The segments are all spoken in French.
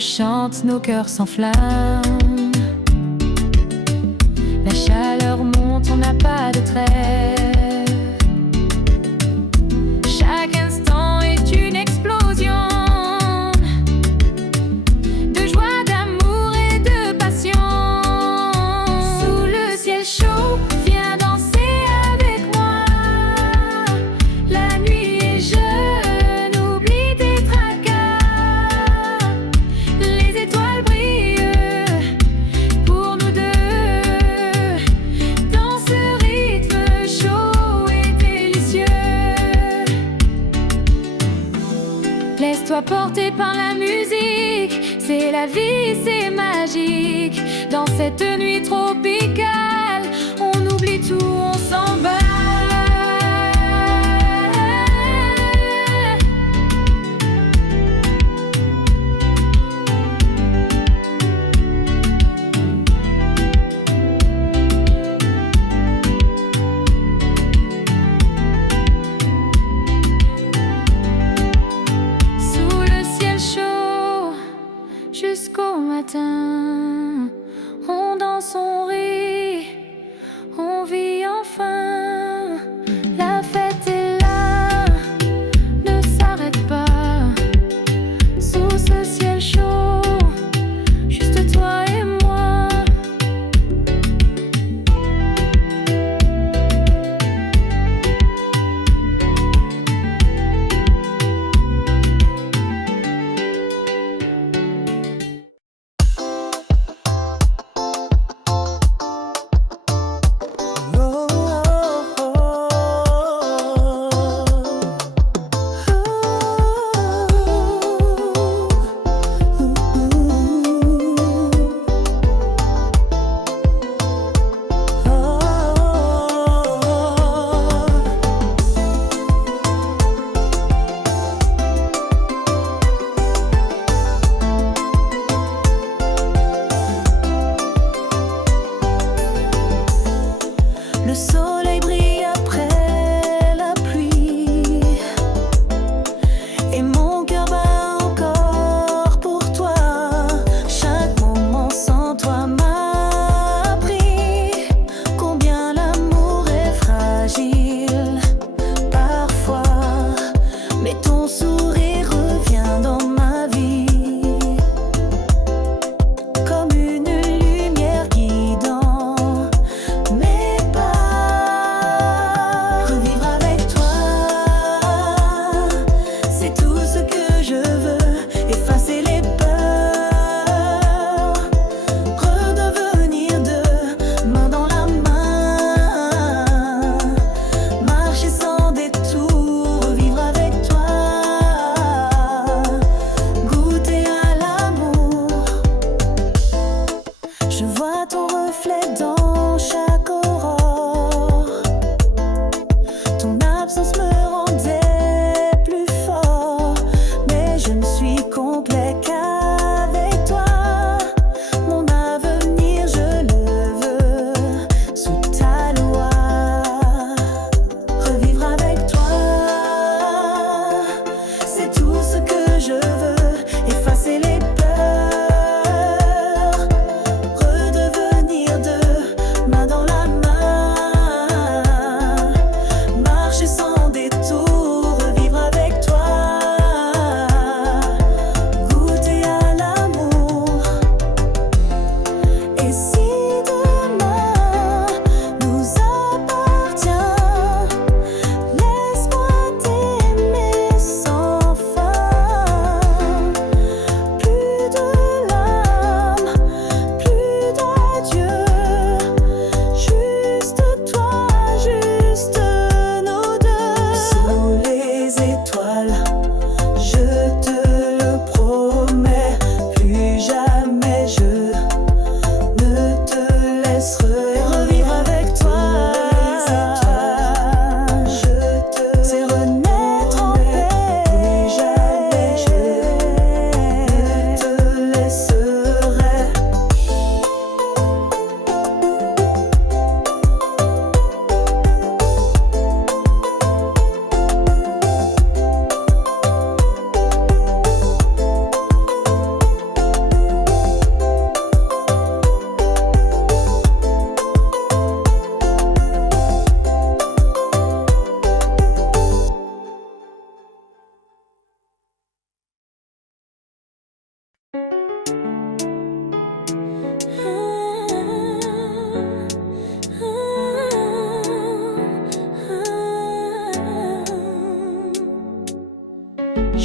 chantent, nos cœurs s'enflamment. La chaleur monte, on n'a pas de trêve. Chaque instant est une explosion de joie, d'amour et de passion. Sous le ciel chaud, viens danser avec moi. La nuit est jeune, oublie tes tracas. Les étoiles brillent pour nous deux. Dans ce rythme chaud et délicieux, laisse-toi porter par la musique. C'est la vie, c'est magique. Dans cette nuit tropicale, on oublie tout, on s'emballe. Sous le ciel chaud, jusqu'au matin, on danse, on rit, on vit enfin.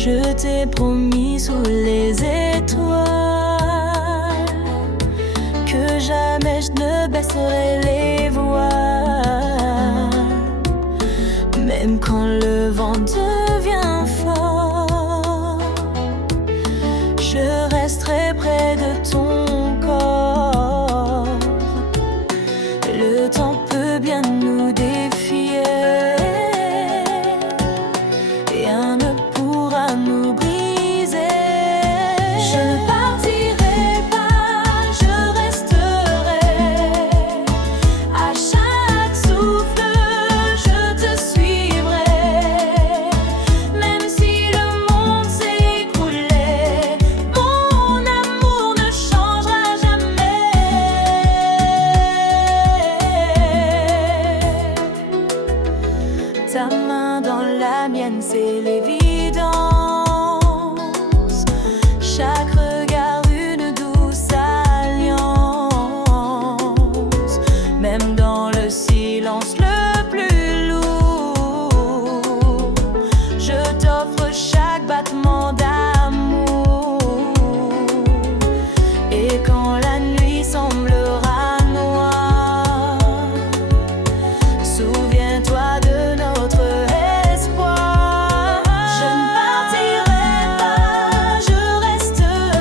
Je t'ai promis sous les étoiles que jamais je ne baisserai les voiles. Même quand le vent devient fort, je resterai près de ton corps. Le temps peut bien nous défier, rien ne pourra nous briser. Je ne partirai pas, je resterai. À chaque souffle, je te suivrai. Même si le monde s'écroulait, mon amour ne changera jamais. Ta main dans la mienne, c'est l'évidence. Chaque regard, une douce alliance. Même dans le silence le plus lourd, je t'offre chaque battement d'amour. Et quand la nuit semblera noire, souviens-toi de notre espoir. Je ne partirai pas, je resterai.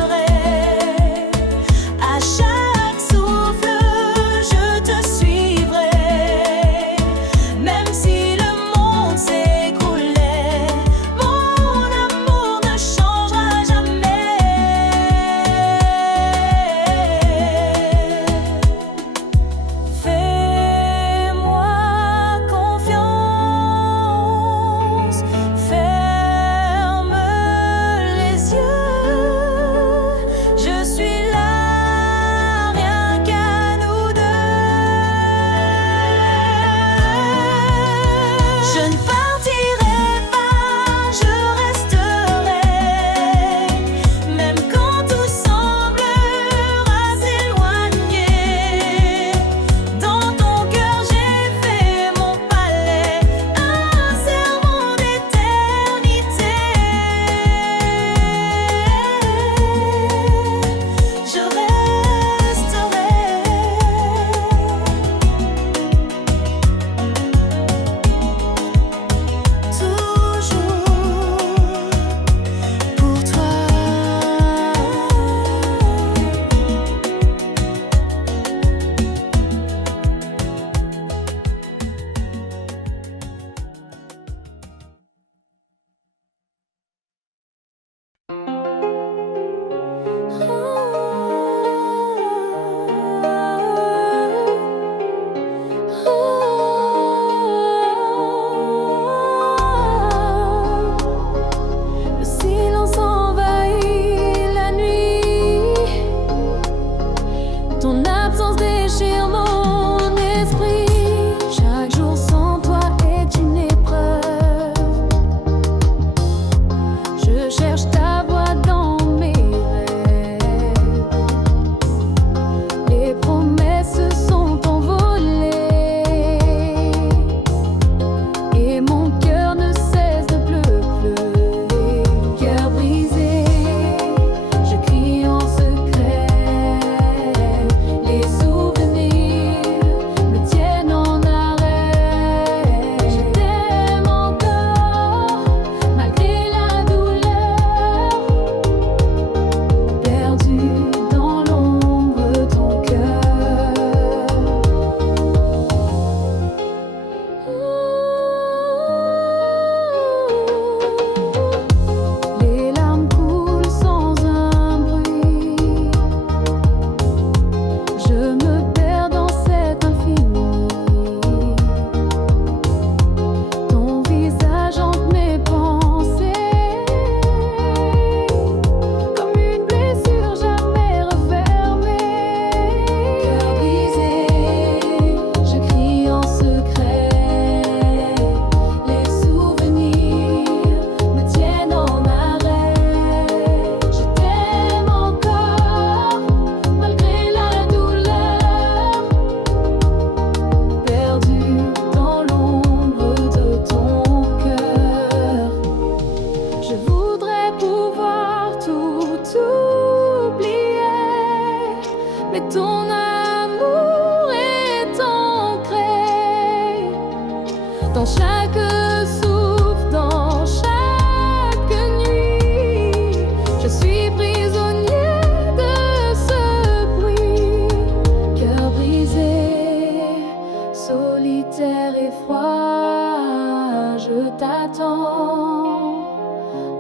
je t'attends.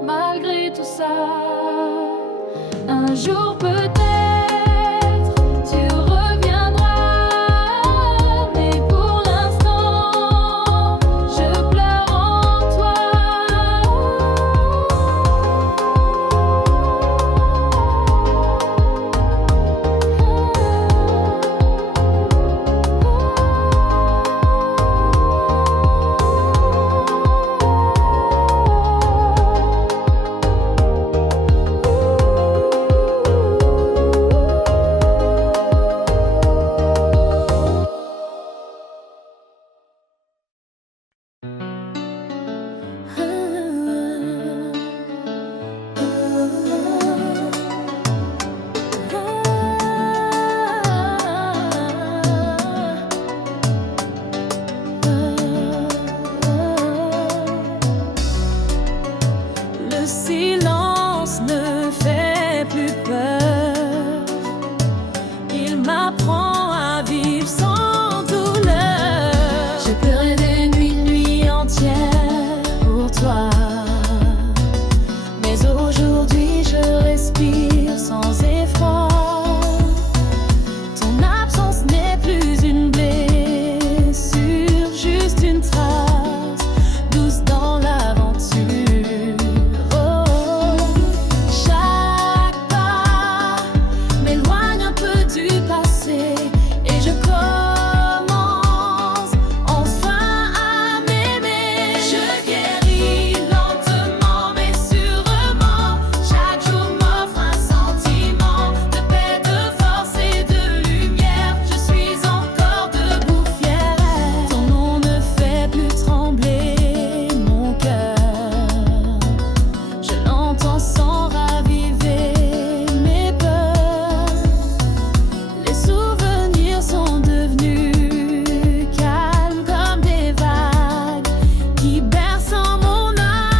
Malgré tout ça, un jour peut-être tu reviendras, mais pour l'instant, je pleure en toi. Le silence ne fait plus peur. Il m'apprend à vivre sans douleur. J'ai pleuré des nuits Entière pour toi. Mais aujourd'hui je respire sans effort. Ton absence n'est plus une blessure, juste une trace douce dans l'aventure. Oh, chaque pas m'éloigne un peu du passé et je commence enfin à m'aimer. Je guéris lentement mais sûrement. Chaque jour m'offre un sentiment de paix, de force et de lumière. Je suis encore debout fière. Ton nom ne fait plus trembler mon cœur. Je l'entends sans raviver mes peurs. Les souvenirs sont devenus calmes comme des vagues qui bercent mon âme.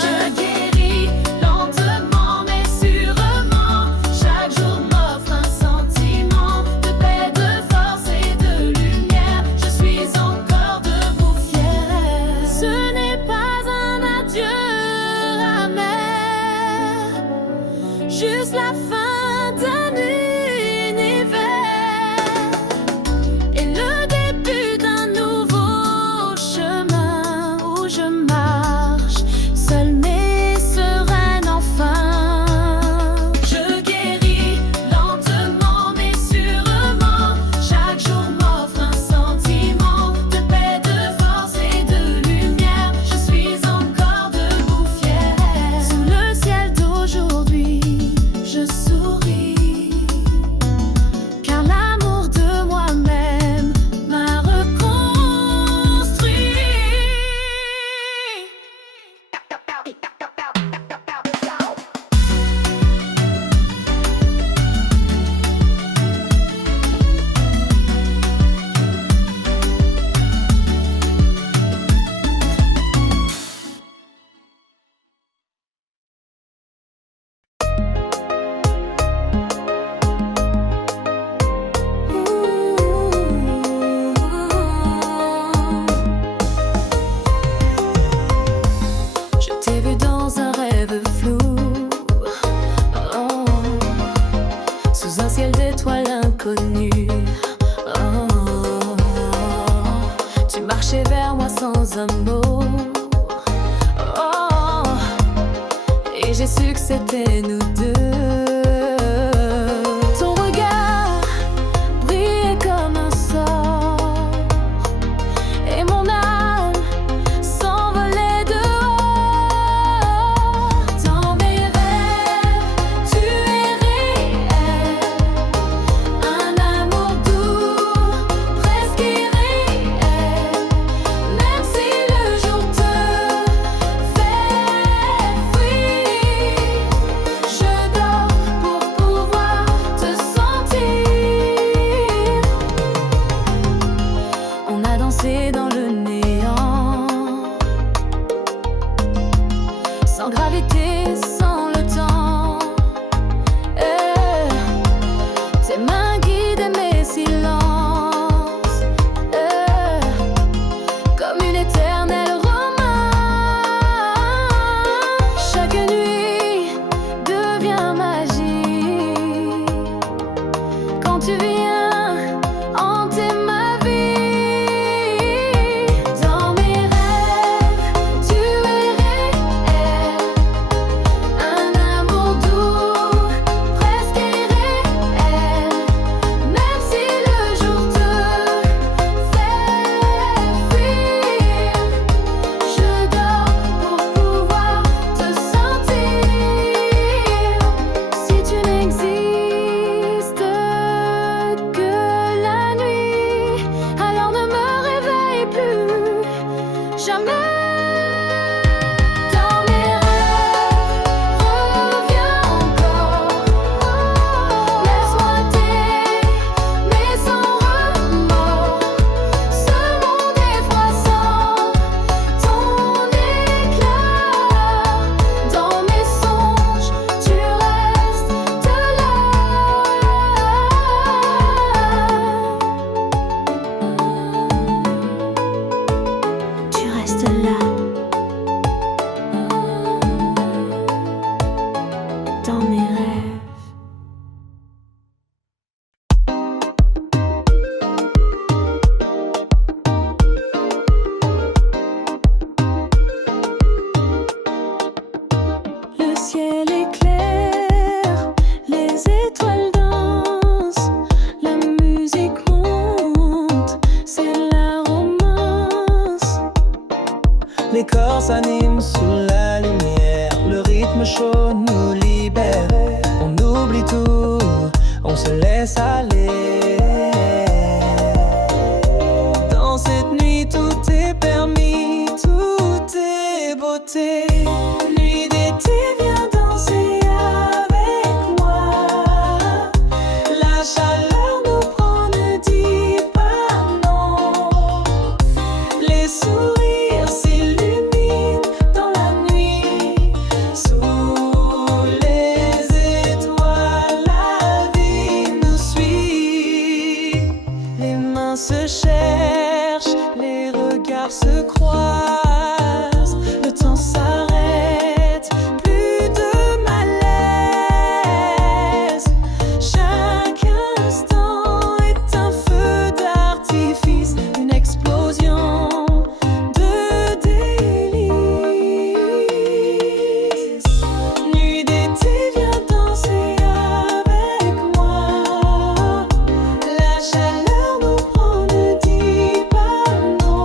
Je guéris lentement mais sûrement. Chaque jour m'offre un sentiment de paix, de force et de lumière. Je suis encore debout fière. Ce n'est pas un adieu amer, juste la fin d'un univers et le début d'un nouveau chemin où je marche seule mais sereine enfin. Je guéris lentement mais sûrement. Chaque jour m'offre un sentiment de paix, de force et de lumière. Je suis encore debout fière. Sous le ciel d'aujourd'hui, je souris, car l'amour de moi-même m'a reconstruit. Je t'ai vu dans un rêve flou, oh, sous un ciel d'étoiles inconnues. Oh, tu marchais vers moi sans un mot. Oh, et j'ai su que c'était nous deux. Ton regard brillait comme un sort et mon âme s'envolait dehors. Dans mes rêves, tu es réel, un amour doux, presque irréel. Même si le jour te fait fuir, je dors l'éternel roman. Chaque nuit devient magique quand tu viens hanter ma vie. Dans mes rêves, tu es réel, un amour doux, presque irréel. Même si le jour te fait fuir, je dors pour pouvoir te sentir. Si tu n'existes que la nuit, alors ne me réveille plus jamais. Dans mes rêves, reviens encore. Laisse-moi t'aimer sans remords. Ce monde est froissant, ton éclat. Dans mes songes, tu restes là. Tu restes là. Dans mes rêves. Le ciel est clair, les étoiles dansent, la musique monte, c'est la romance. Les corps s'animent sous la lumière, le rythme chaud nous libère. On oublie tout, on se laisse aller. Dans cette nuit tout est permis, tout est beauté. Nuit d'été, viens danser avec moi. La chaleur nous prend, ne dis pas non. Les sourires s'illuminent dans la nuit. Sous les étoiles, la vie nous suit. Les mains se cherchent, les regards se croisent. Le temps s'arrête, plus de malaise. Chaque instant est un feu d'artifice, une explosion de délices. Nuit d'été, viens danser avec moi. La chaleur nous prend, ne dis pas non.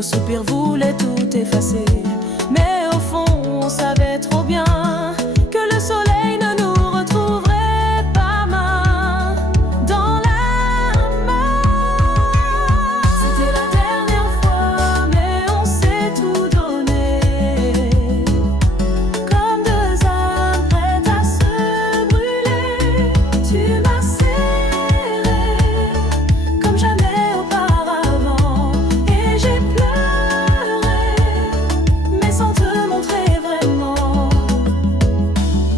Nos soupirs voulaient tout effacer, mais au fond on savait trop bien que le soleil ne nous retrouverait pas main dans la main. C'était la dernière fois, mais on s'est tout donné, comme deux âmes prêtes à se brûler. Tu m'as serré comme jamais auparavant, et j'ai pleuré, mais sans te montrer vraiment.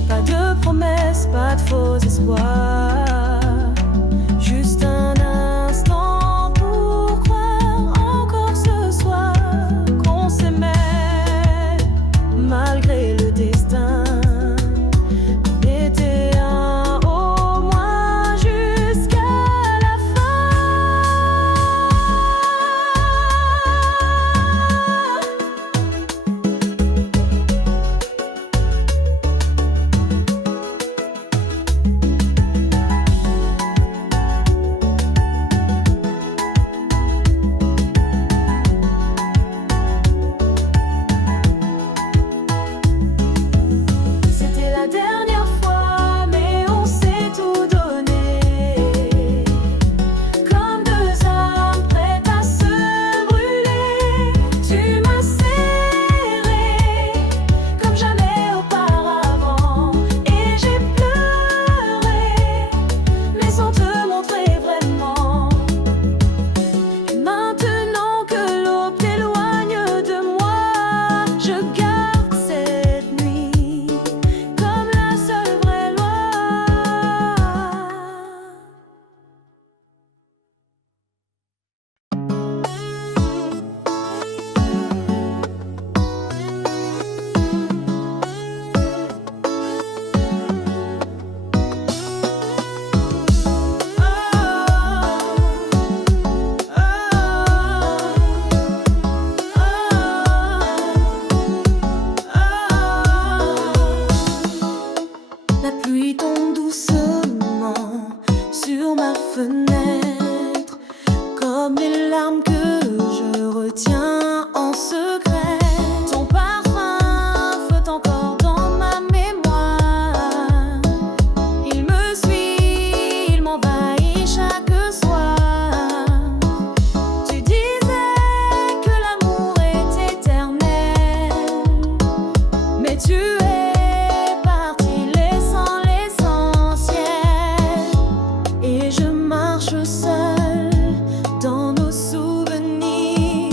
Pas de promesses, pas de faux espoirs, juste un instant pour croire encore ce soir qu'on s'aimait malgré le destin. On était un au moins jusqu'à la fin. C'était la dernière fois, mais on s'est tout donné, comme deux âmes prêtes à se brûler. Tu m'as serré comme jamais auparavant, et j'ai pleuré, mais sans te montrer vraiment. Et maintenant que l'aube t'éloigne de moi, je garde cette nuit comme la seule vraie loi. La pluie tombe doucement sur ma fenêtre, comme les larmes que je retiens en secret. Ton parfum flotte encore dans ma mémoire. Il me suit, il m'envahit chaque soir. Tu disais que l'amour est éternel, mais tu es parti laissant l'essentiel. Et je marche seule dans nos souvenirs,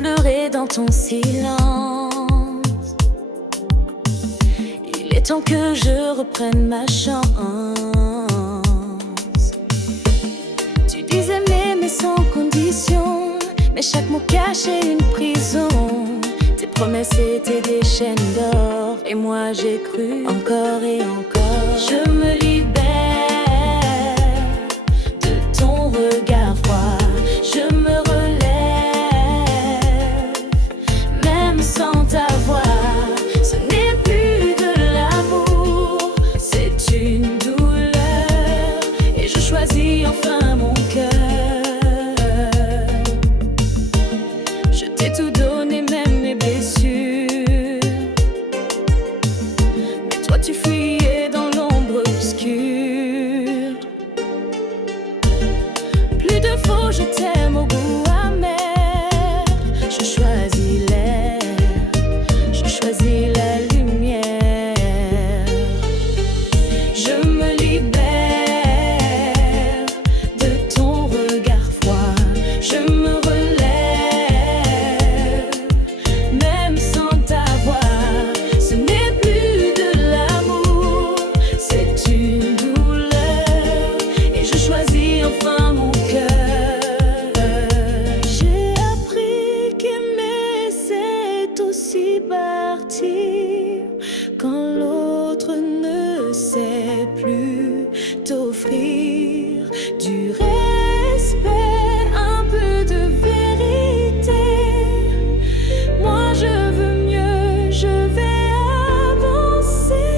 pleurer dans ton silence. Il est temps que je reprenne ma chance. Tu disais m'aimer sans condition, mais chaque mot cachait une prison. Tes promesses étaient des chaînes d'or, et moi j'ai cru encore et encore. Je me libère de ton regard froid. Je me relève, même sans ta voix. Ce n'est plus de l'amour, c'est une douleur. Et je choisis enfin mon cœur. Je t'ai tout donné, même mes blessures. Mais toi tu fuyais dans l'ombre obscure. Plus de faux, je t'aime au goût amer. Je choisis l'air, je choisis la lumière. Je me libère de ton regard froid. Je me relève, même sans ta voix. Ce n'est plus de l'amour, c'est une douleur. Et je choisis enfin mon cœur. J'ai appris qu'aimer c'est aussi partir quand l'autre ne sait plus t'offrir du respect, un peu de vérité. Moi je veux mieux, je vais avancer.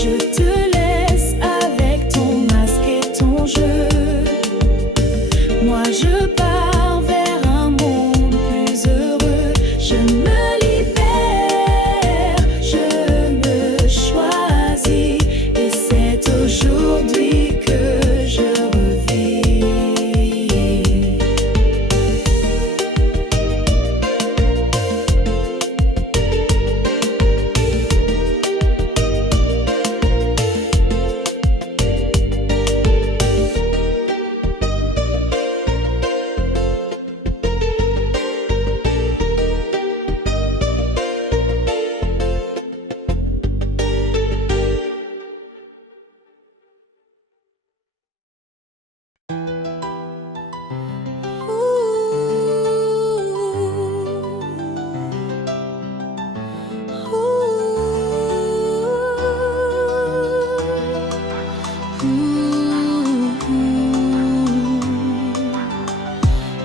Je te laisse avec ton masque et ton jeu. Moi je pars vers un monde plus heureux. Je me libère, je me choisis. Et c'est aujourd'hui que je revis.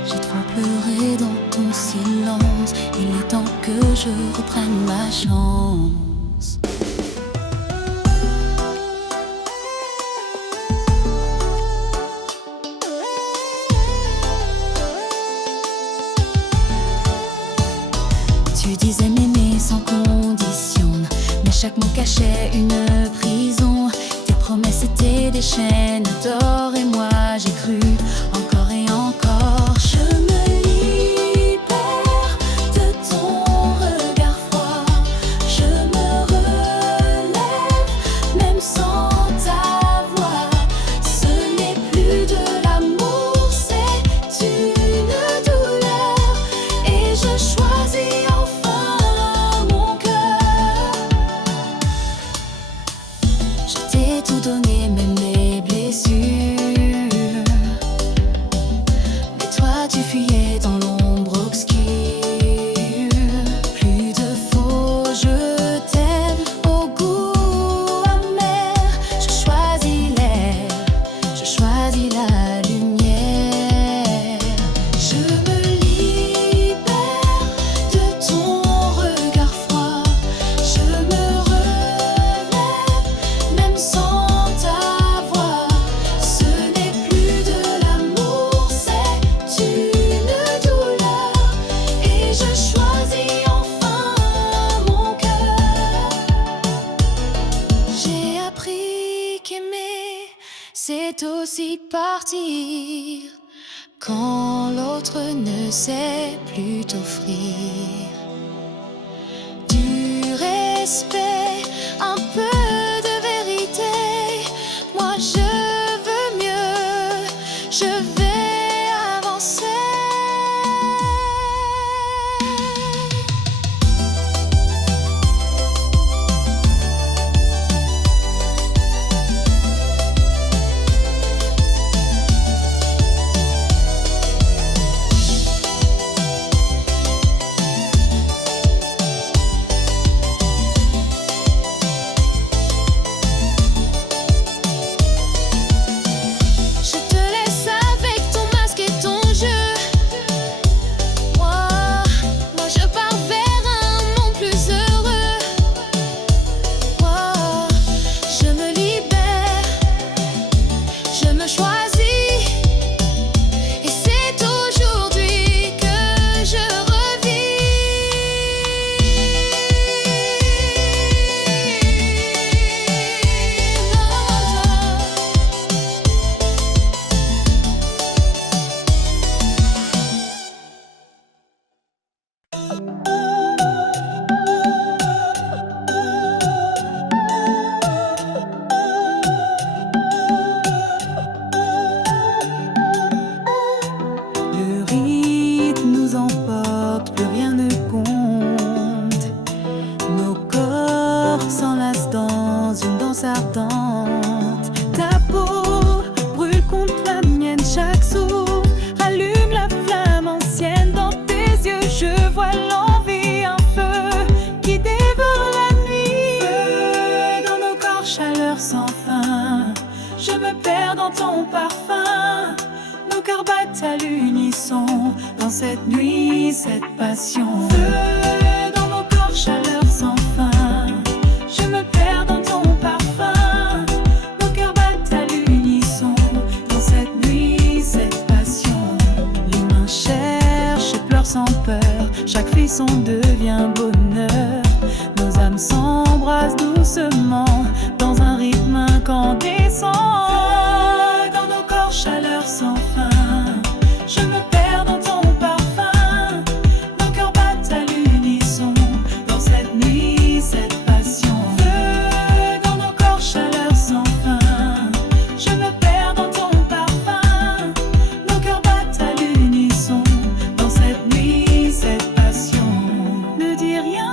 J'ai trop pleuré dans ton silence. Il est temps que je reprenne ma chance. Tu disais m'aimer sans condition, mais chaque mot cachait une prison. Tes promesses étaient des chaînes d'or, et moi j'ai cru encore et encore. Je me libère de ton regard froid. Je me relève, même sans ta voix. Ce n'est plus de l'amour, c'est une douleur. Et je choisis enfin mon cœur. Je t'ai tout donné, même mes blessures. c'est aussi partir quand l'autre ne sait plus t'offrir du respect, un peu de vérité. Moi je veux mieux, je vais avancer. Ta peau brûle contre la mienne, chaque souffle rallume la flamme ancienne. Dans tes yeux je vois l'envie, un feu qui dévore la nuit. Feu dans nos corps, chaleur sans fin, je me perds dans ton parfum. Nos cœurs battent à l'unisson dans cette nuit, cette passion. Feu dans nos corps, chaleur sans fin, je me perds dans ton parfum. Nos cœurs battent à l'unisson dans cette nuit, cette passion. Les mains cherchent et pleurent sans peur, chaque frisson devient bonheur. Nos âmes s'embrassent doucement dans un rythme incandescent. Dans nos corps, chaleur sans fin, je me perds dans ton parfum. Nos cœurs battent à l'unisson dans cette nuit, cette passion. Feu dans nos corps, chaleur sans fin, je me perds dans ton parfum. Nos cœurs battent à l'unisson dans cette nuit, cette passion. Ne dis rien,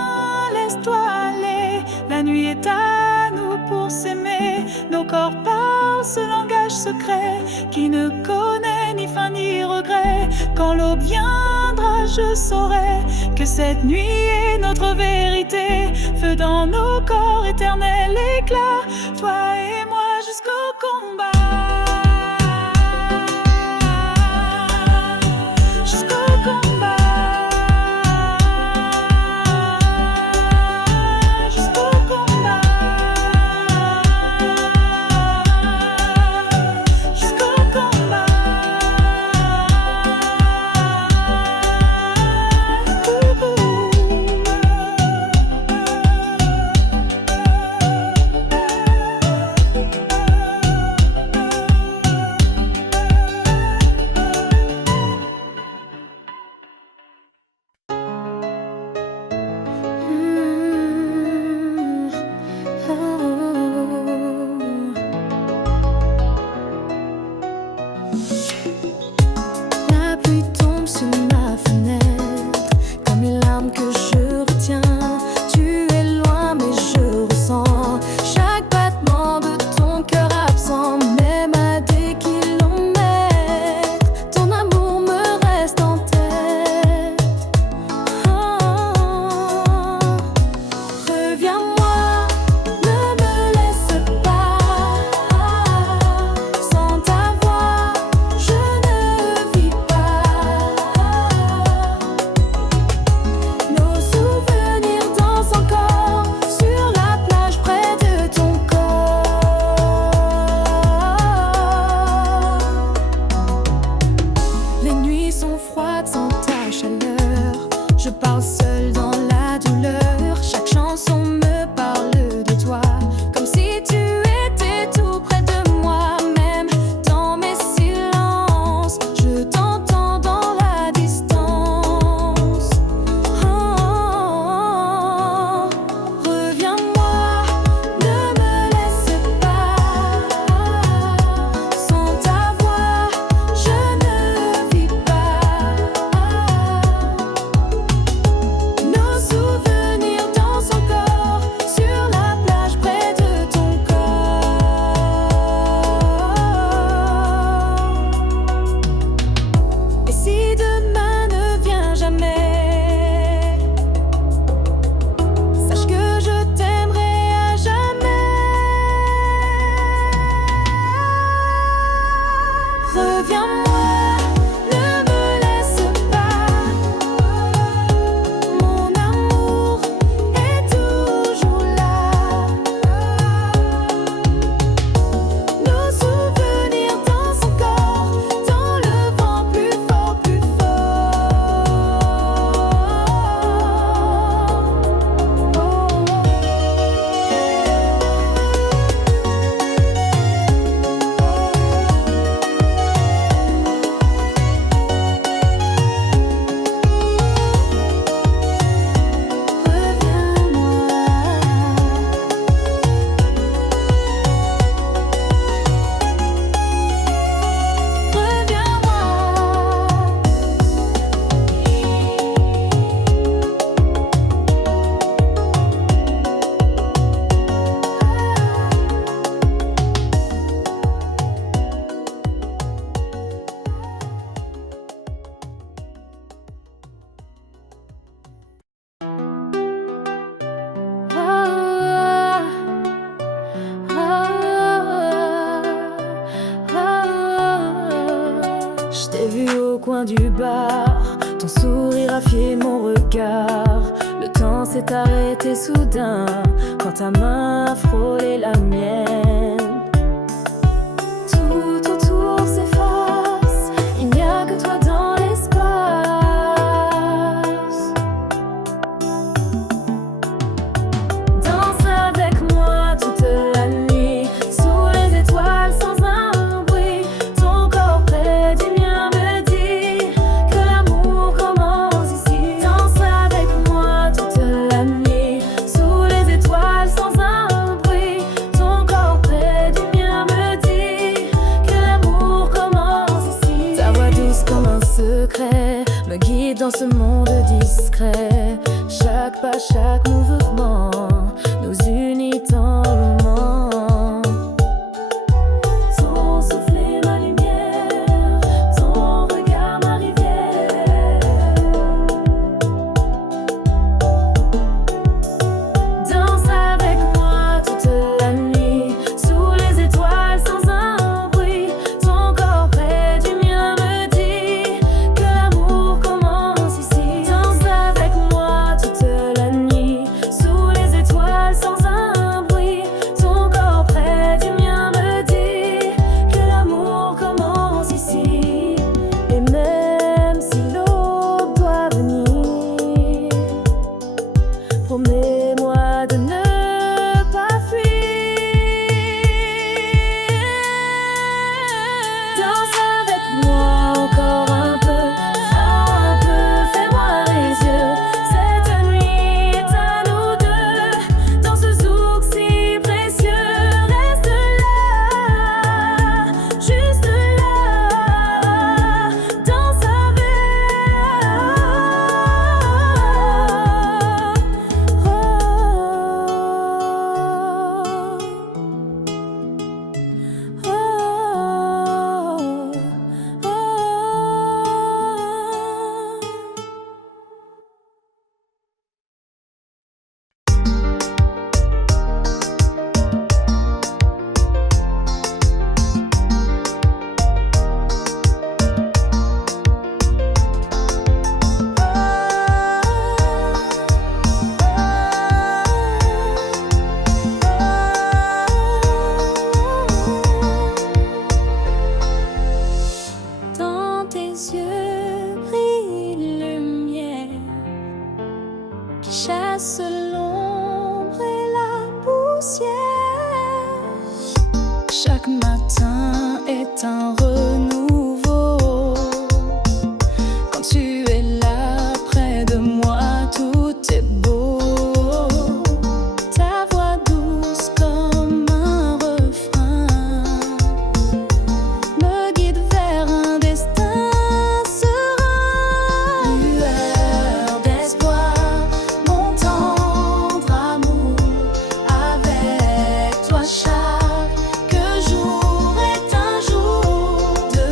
laisse-toi aller, la nuit est à nous pour s'aimer. Nos corps parlent ce langage secret qui ne connaît ni fin ni regret. Quand l'aube viendra, je saurai que cette nuit est notre vérité. Feu dans nos corps, éternel éclat, toi et moi jusqu'au combat. Jusqu'au combat. Jusqu'au combat. Jusqu'au combat. coin du bar, ton sourire a fié mon regard. Le temps s'est arrêté soudain quand ta main a frôlé la mienne. Tout autour s'efface, il n'y a que toi dans l'espace. Danse avec moi toute la nuit, sous les étoiles sans un bruit. Ton corps près du mien me dit que l'amour commence ici. Danse avec moi toute la nuit, sous les étoiles sans un bruit. Ton corps près du mien me dit que l'amour commence ici. Ta voix douce comme un secret me guide dans ce monde discret. Chaque pas, chaque mouvement nous unit en moment. Ton souffle est ma lumière, ton regard ma rivière. Danse avec moi toute la nuit, sous les étoiles sans un bruit. Ton corps près du mien me dit que l'amour commence ici. Danse avec moi toute la nuit, sous les étoiles sans un bruit. Ton corps près du mien me dit que l'amour commence ici. Et même si l'aube doit venir, promets-moi de ne pas fuir. Danse avec moi encore un peu, fais-moi les yeux. Cette nuit est à nous deux, dans ce zouk si précieux. Reste là, juste là, danse avec. Dans tes yeux brille lumière qui chasse l'ombre et la poussière. Chaque matin est un renouveau. Quand tu es là près de moi, tout est beau. Ta voix douce comme un refrain me guide vers un destin serein. Lueur d'espoir, mon tendre amour, avec toi chaque jour est un jour de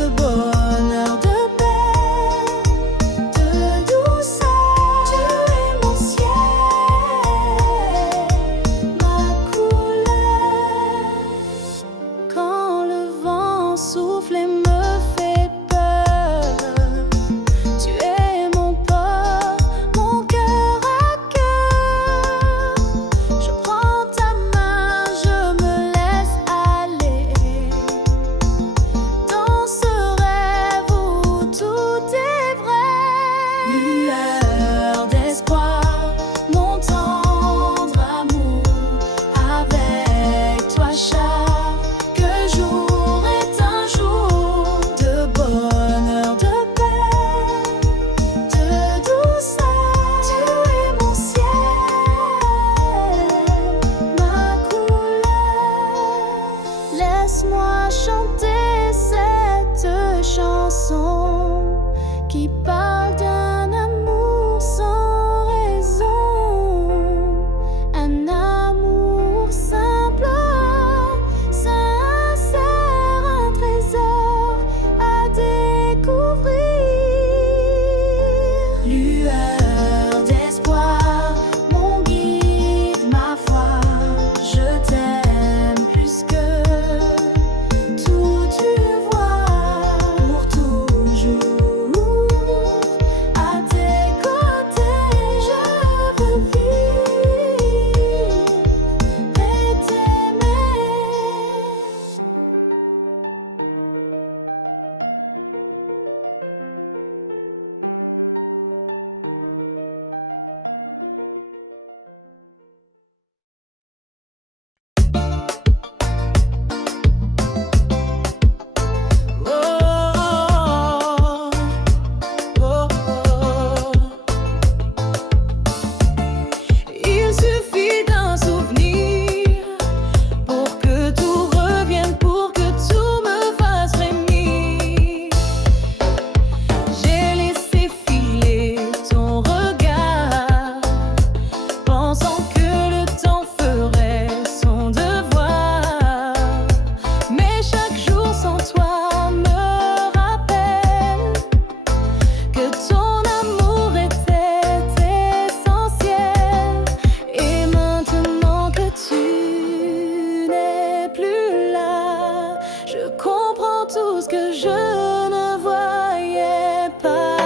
que je ne voyais pas.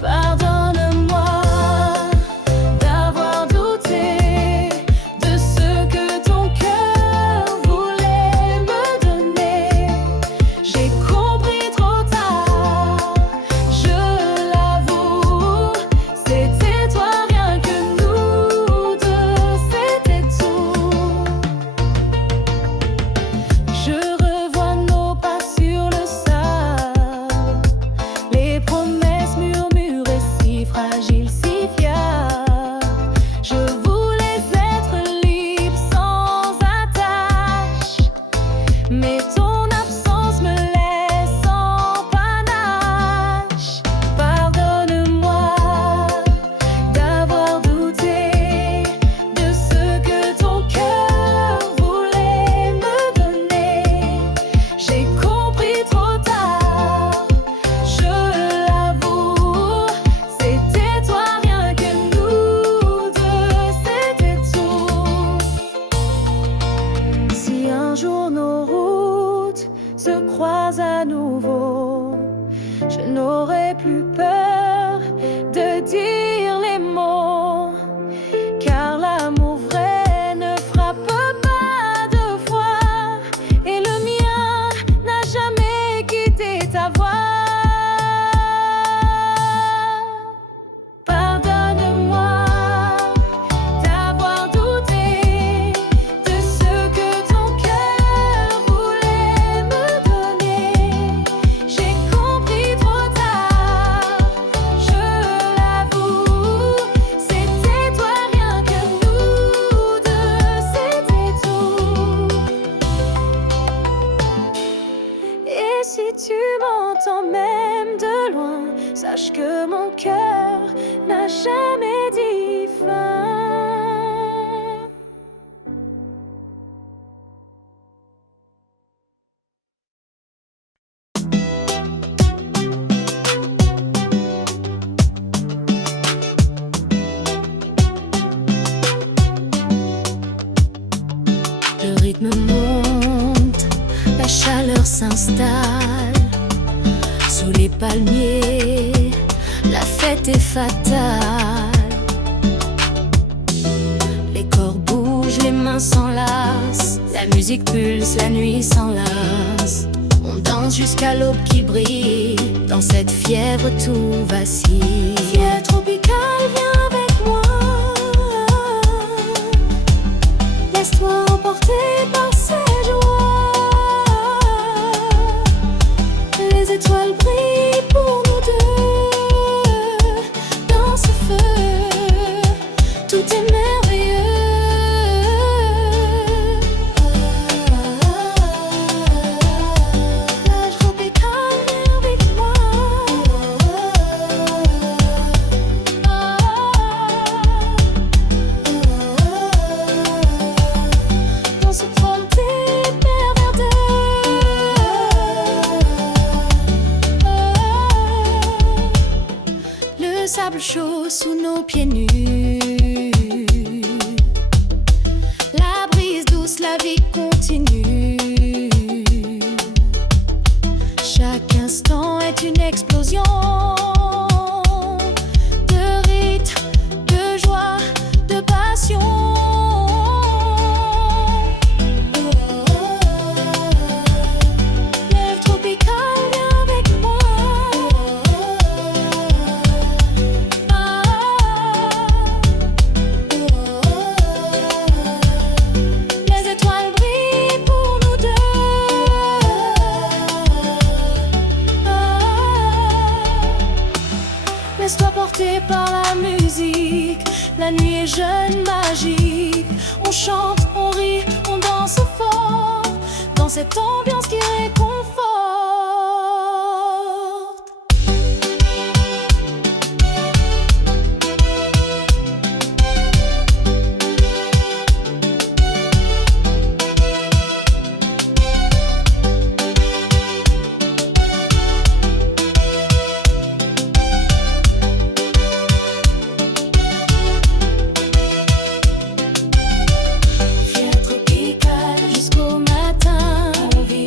Pardonne-moi d'avoir douté de ce que ton cœur voulait me donner. J'ai compris trop tard, je l'avoue. C'était toi, rien que nous deux, c'était tout. Je revois nos pas sur le sable, les promesses murmurées si fragiles, si fiables. Je voulais être libre sans attache, mais ton absence me laisse en panache. Pardonne-moi d'avoir douté de ce que ton cœur voulait me donner. J'ai compris trop tard, je l'avoue. C'était toi, rien que nous deux, c'était tout. Si un jour nos routes se croisent à nouveau, je n'aurai plus peur de dire les mots, car l'amour vrai ne frappe pas deux fois, et le mien n'a jamais quitté ta voix. Pardonne-moi d'avoir douté de ce que ton cœur voulait me donner. J'ai compris trop tard, je l'avoue. C'était toi, rien que nous deux, c'était tout. Et si tu m'entends même de loin, sache que mon cœur n'a jamais dit fin. Le rythme monte, la chaleur s'installe. Sous les palmiers, la fête est fatale. Les corps bougent, les mains s'enlacent. La musique pulse, la nuit s'enlace. On danse jusqu'à l'aube qui brille. Dans cette fièvre tout vacille. Fièvre tropicale, viens avec moi. Laisse-toi emporter par ces joies. Les étoiles brillent pour nous deux. Dans ce feu, tout est merveilleux. Plage tropicale, viens avec moi. Dans ce trône verdeur. Le sable chaud sous nos pieds nus. La brise douce, la vie continue. Chaque instant est une explosion de rythme, de joie, de passion. Lève tropicale, viens avec moi. Les étoiles brillent pour nous deux. Laisse-toi porter par la musique. La nuit est jeune, magique. On chante, on rit, on danse fort dans cette ambiance qui réconforte. Fièvre tropicale jusqu'au matin. On vit,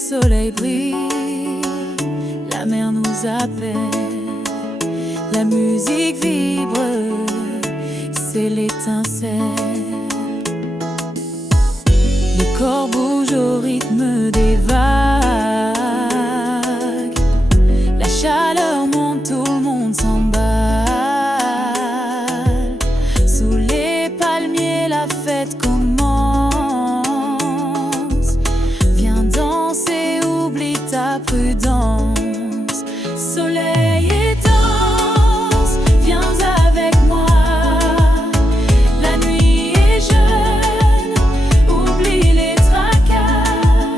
soleil brille, la mer nous appelle, la musique vibre, c'est l'étincelle. Le corps bouge au rythme des vagues, la chaleur monte, tout le monde s'emballe. Sous les palmiers, la fête commence. Viens danser, oublie ta prudence. Soleil et danse, viens avec moi. La nuit est jeune, oublie les tracas.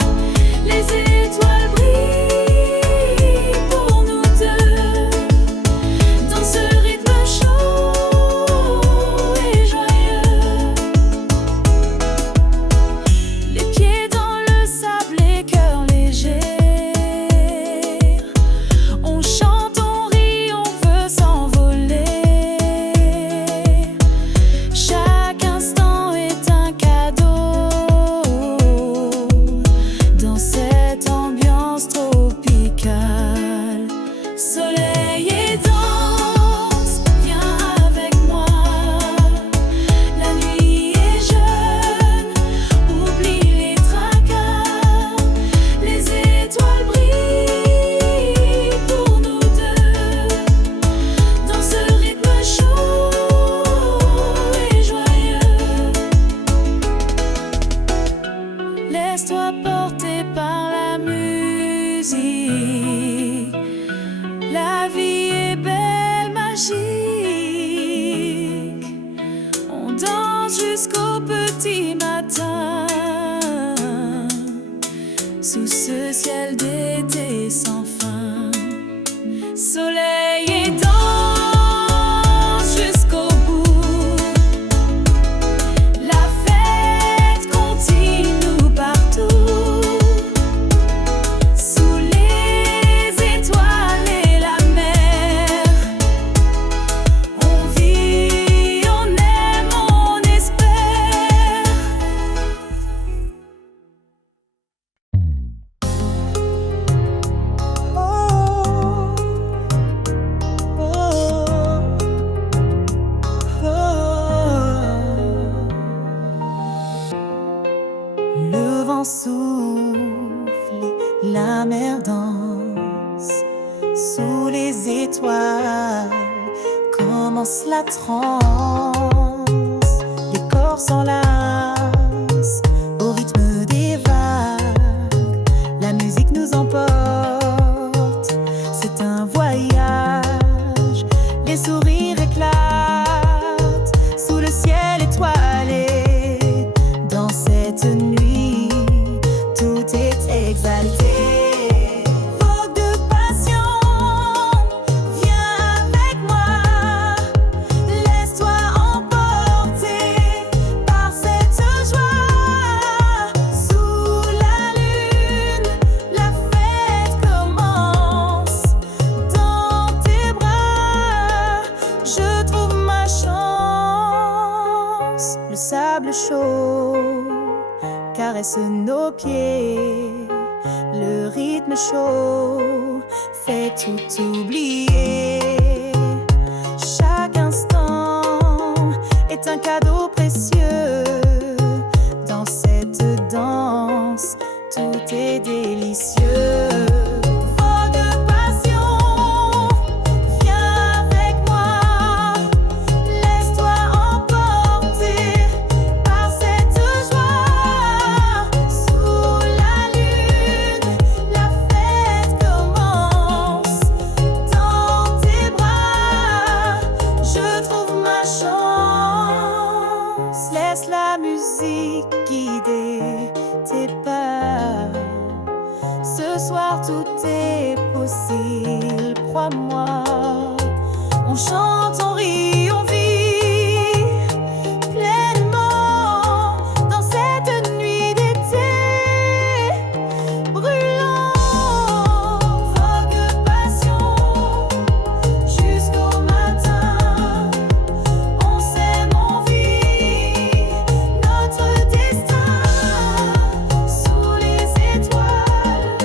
Les étoiles brillent pour nous deux. Dans ce rythme chaud et joyeux, les pieds dans le sable, les cœurs légers. On chante, on rit, on veut s'envoler. Chaque instant est un cadeau dans cette ambiance tropicale. Soleil et danse, viens avec moi. La nuit est jeune, oublie les tracas. Les étoiles brillent pour nous deux. Dans ce rythme chaud et joyeux, laisse-toi porter par la musique. La vie est belle, magique. On danse jusqu'au petit matin, sous ce ciel d'été sans fin. Soleil et danse jusqu'au bout. La fête continue partout. Sous les étoiles et la mer, on vit, on aime, on espère. Le vent souffle, la mer danse. Sous les étoiles commence la transe. Les corps s'enlacent au rythme des vagues. La musique nous emporte, c'est un voyage. Les sourires éclatent sous le ciel étoilé. Dans cette nuit, tout est exalté. Vogue de passion, viens avec moi. Laisse-toi emporter par cette joie. Sous la lune, la fête commence. Dans tes bras, je trouve ma chance. Le sable chaud caresse nos pieds. Le rythme chaud fait tout oublier. Chaque instant est un cadeau précieux. Dans cette danse, tout est délicieux. Vogue de passion, viens avec moi. Laisse-toi emporter par cette joie. Sous la lune, la fête commence. Dans tes bras, je trouve ma chance. Laisse la musique guider tes pas. Ce soir, tout est possible, crois-moi. On chante, on rit, on vit pleinement dans cette nuit d'été brûlant. Vogue de passion jusqu'au matin. On s'aime, on vit notre destin. Sous les étoiles,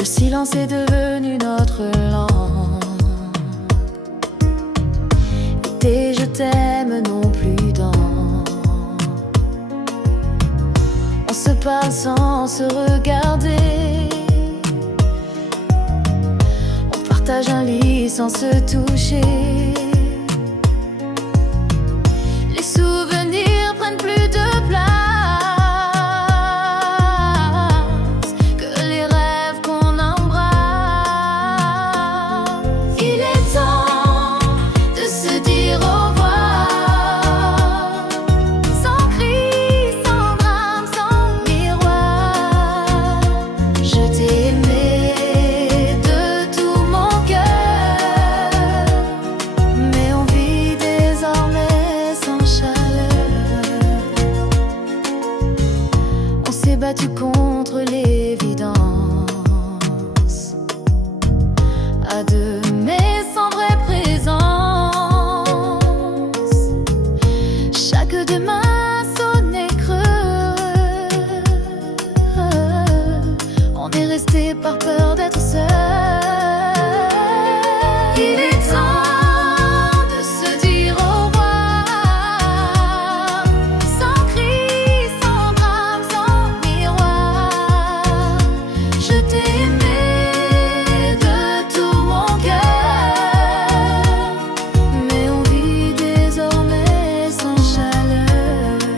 Le silence est devenu notre langue. Et je t'aime non plus dans. On se parle sans se regarder. On partage un lit sans se toucher. Les souvenirs prennent plus de place que les rêves qu'on embrasse. Il est temps de se dire au revoir, sans cri, sans drame, sans miroir. Je t'ai aimé de tout mon cœur, mais on vit désormais sans chaleur. On s'est battu contre l'évidence, à deux mais sans vraie présence. Chaque demain sonnait creux. On est resté par peur d'être seul. Il est temps de se dire au revoir, sans cri, sans drame, sans miroir. Je t'ai aimé de tout mon cœur, mais on vit désormais sans chaleur.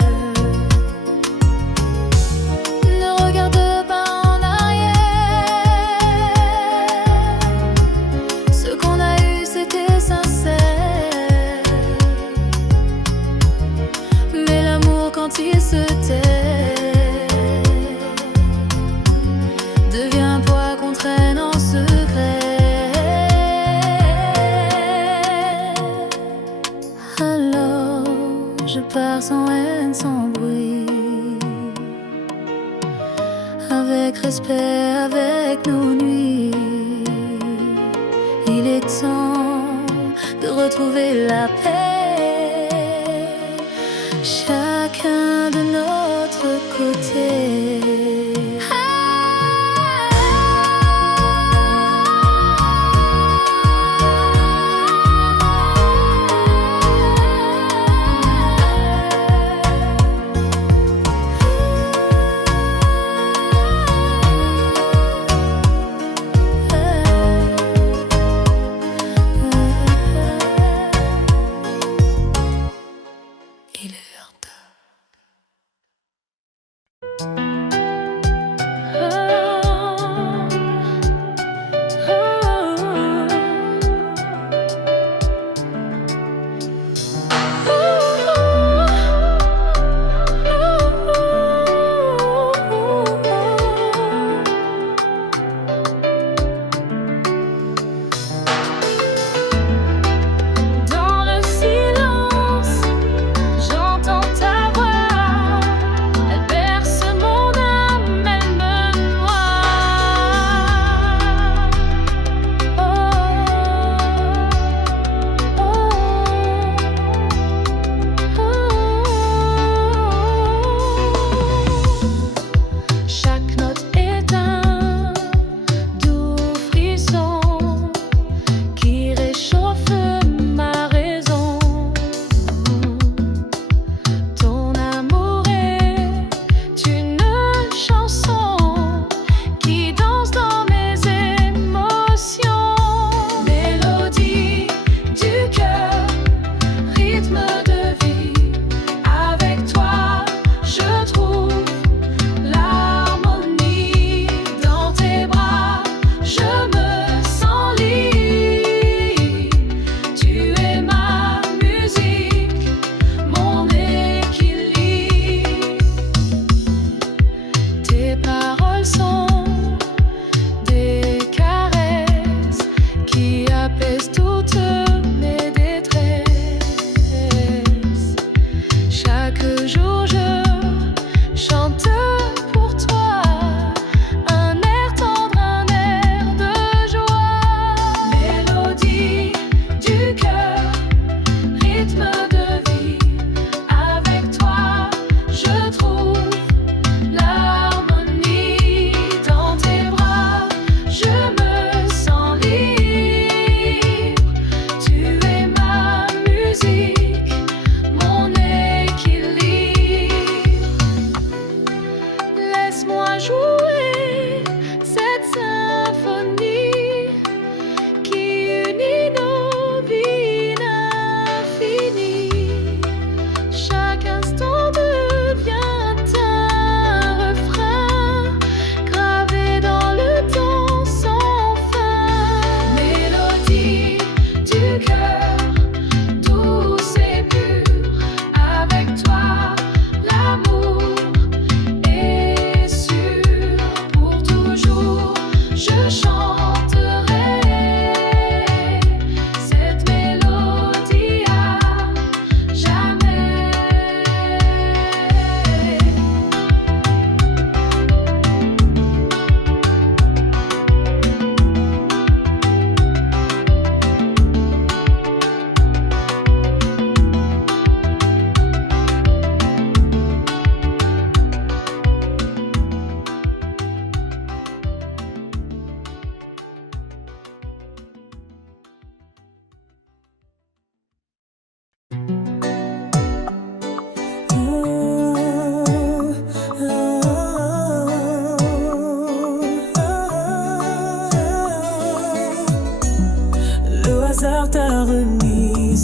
Ne regarde pas en arrière. Ce qu'on a eu, c'était sincère. Mais l'amour, quand il se tait, devient un poids qu'on traîne en secret. Alors, je pars sans haine, sans bruit, avec respect, avec nos nuits. Il est temps de retrouver la paix, chacun de notre côté.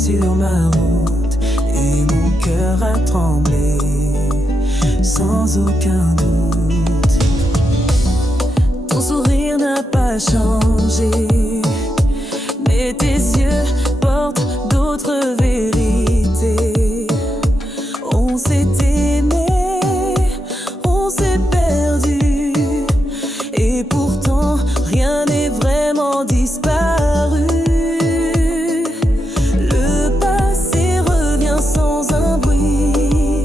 sur ma route et mon cœur a tremblé sans aucun doute. Ton sourire n'a pas changé, mais tes yeux portent d'autres vérités. On s'est aimé, on s'est perdu, et pourtant rien n'est vraiment disparu. Le passé revient sans un bruit.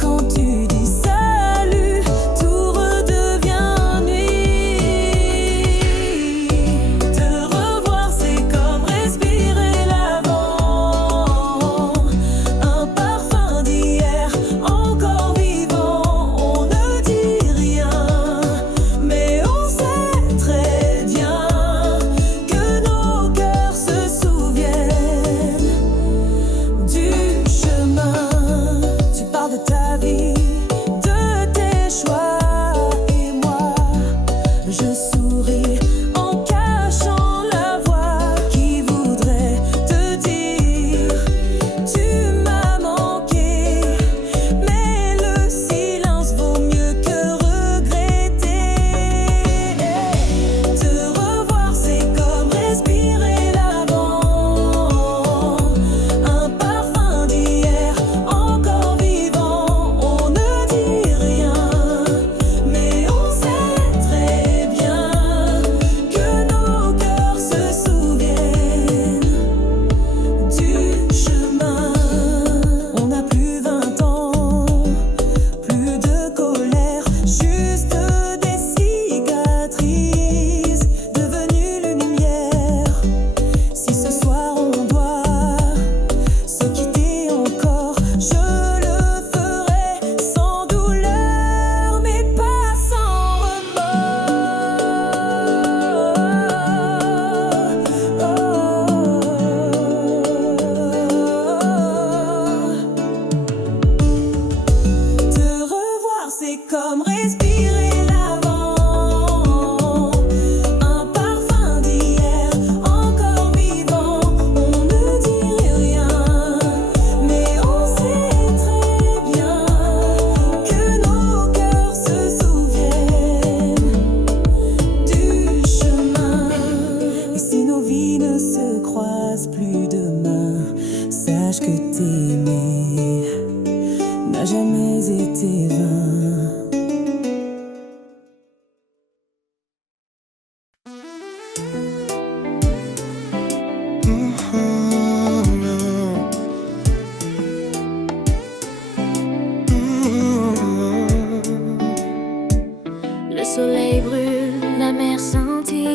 Quand tu dis salut, tout redevient nuit. Te revoir, c'est comme respirer l'avant. Un parfum d'hier, encore vivant. On ne dit rien, mais on sait très bien que nos cœurs se souviennent du chemin. Tu parles de ta vie, de tes choix, et moi, je souris en cachant la voix qui voudrait te dire tu m'as manqué. Mais le silence vaut mieux que regretter. Te revoir, c'est comme respirer l'avant. Un parfum d'hier, encore vivant. On ne dit rien, mais on sait très bien que nos cœurs se souviennent du chemin. On n'a plus 20 ans, plus de colère, juste des cicatrices devenues lumière. Si ce soir on doit se quitter encore, je le ferai sans douleur, mais pas sans remords. Te revoir, c'est comme respirer l'avant. Un parfum d'hier, encore vivant. On ne dit rien, mais on sait très bien que nos cœurs se souviennent du chemin. Et si nos vies ne se croisent plus demain, sache que t'aimer n'a jamais été vain. Le soleil brûle, la mer scintille.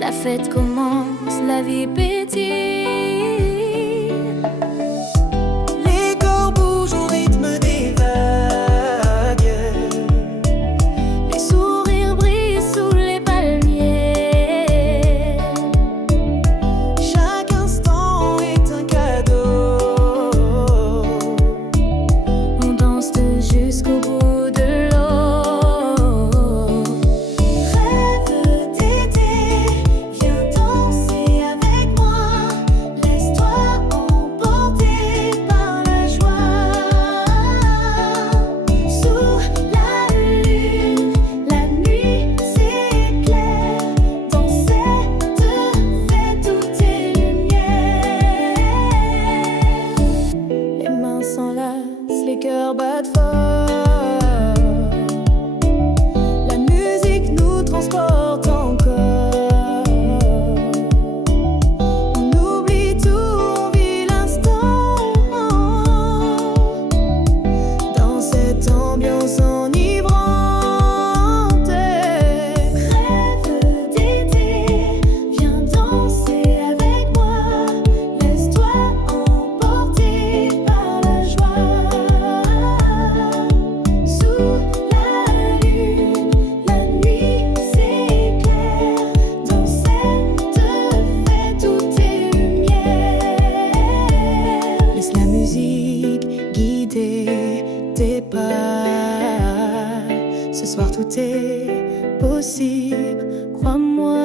La fête commence, la vie pétille. Les corps bougent au rythme des vagues. Les sourires brillent sous les palmiers. Chaque instant est un cadeau. On danse jusqu'au bout de l'eau. Rêve d'été, viens danser avec moi. Laisse-toi emporter par la joie. Sous la lune, la nuit s'éclaire. Dans cette fête, tout est lumière. Les mains s'enlacent, les cœurs battent fort. La musique nous transporte encore. On oublie tout, on vit l'instant. Dans cette ambiance enivrante. Rêve d'été, viens danser avec moi. Laisse-toi emporter par la joie. Sous la lune, la nuit s'éclaire. Dans cette fête, tout est lumière. Laisse la musique guider tes pas. Ce soir tout est possible, crois-moi.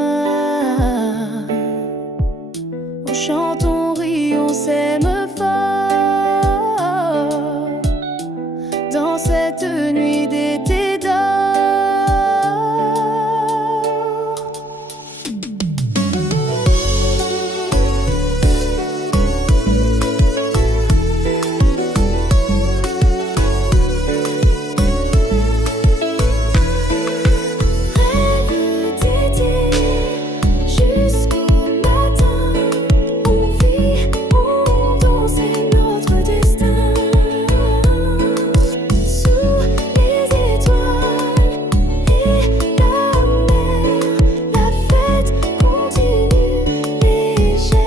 on s'aime fort dans cette nuit d'été d'or. Rêve d'été jusqu'au matin, on vit, on danse, c'est notre destin. Sous les étoiles et la mer, la fête continue légère.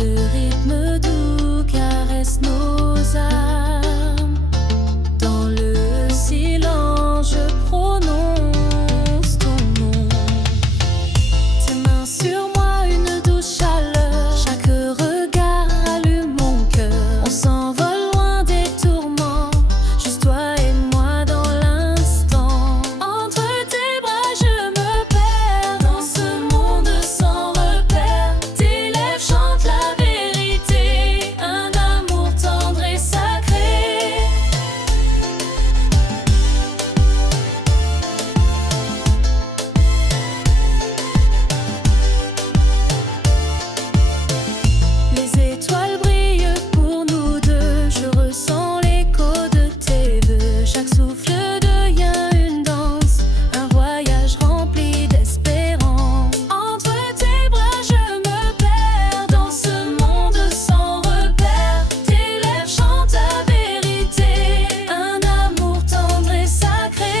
Le rythme doux caresse nos âmes. Dans le silence, je prononce ton nom. Tes mains sur moi, une douce chaleur. Chaque regard allume mon cœur. On s'envole loin des tourments, juste toi et moi dans l'instant. Entre tes bras, je me perds dans ce monde sans repère. Tes lèvres chantent la vérité, un amour tendre et sacré. Les étoiles brillent pour nous deux. Je ressens l'écho de tes vœux. Chaque souffle devient une danse, un voyage rempli d'espérance. Entre tes bras, je me perds dans ce monde sans repère. Tes lèvres chantent la vérité, un amour tendre et sacré.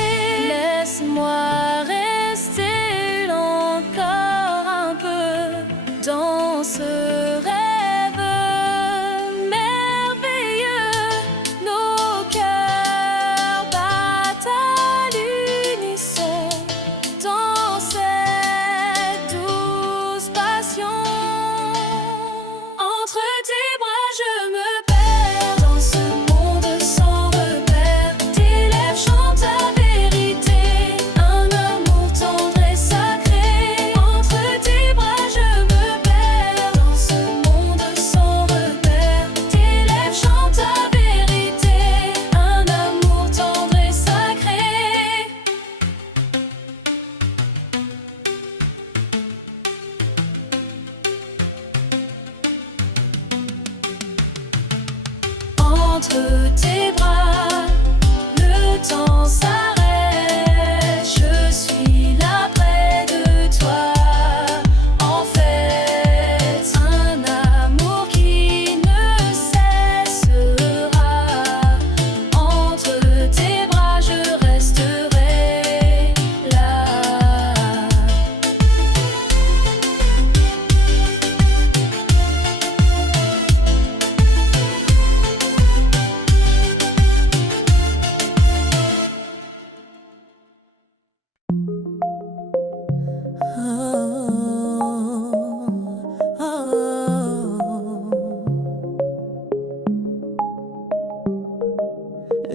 Laisse-moi rester encore un peu dans ce rêve merveilleux. Nos cœurs battent à l'unisson dans cette douce passion. Entre tes bras, je me perds dans ce monde sans repère. Tes lèvres chantent la vérité, un amour tendre et sacré. Entre tes bras, je me perds dans ce monde sans repère. Tes lèvres chantent la vérité, un amour tendre et sacré. Entre tes bras, le temps s'arrête. Je suis là près de toi. En fait, un amour qui ne cessera. Entre tes bras, je resterai là.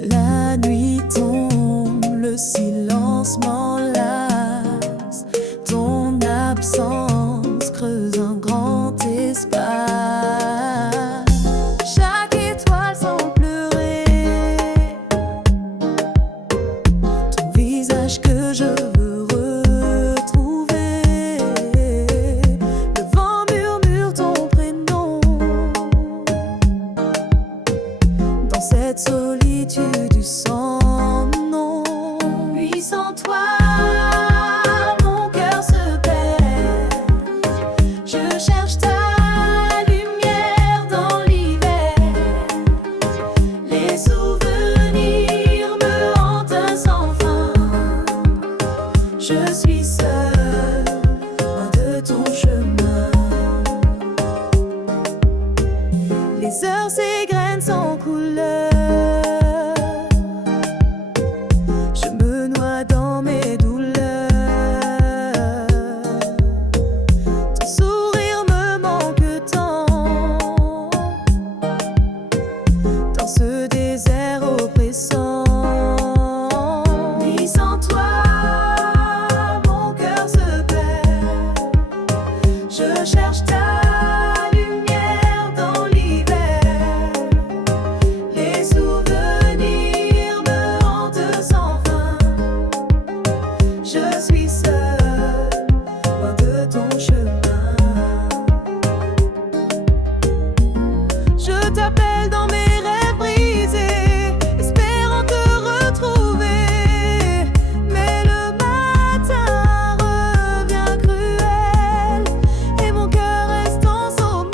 La nuit tombe, le silence m'enlace. Ton absence creuse un grand espace. Chaque étoile semble pleurer. Ton visage que je veux retrouver. Le vent murmure ton prénom. Dans cette solitude du sans nom. Puis sans toi, mon cœur se perd. Je cherche ta lumière dans l'hiver. Les souvenirs me hantent sans fin. Je suis seule, loin de ton chemin. Les heures s'égrènent sans couleur. suis seul, loin de ton chemin. Je t'appelle dans mes rêves brisés, espérant te retrouver. Mais le matin revient cruel et mon cœur reste en sommeil.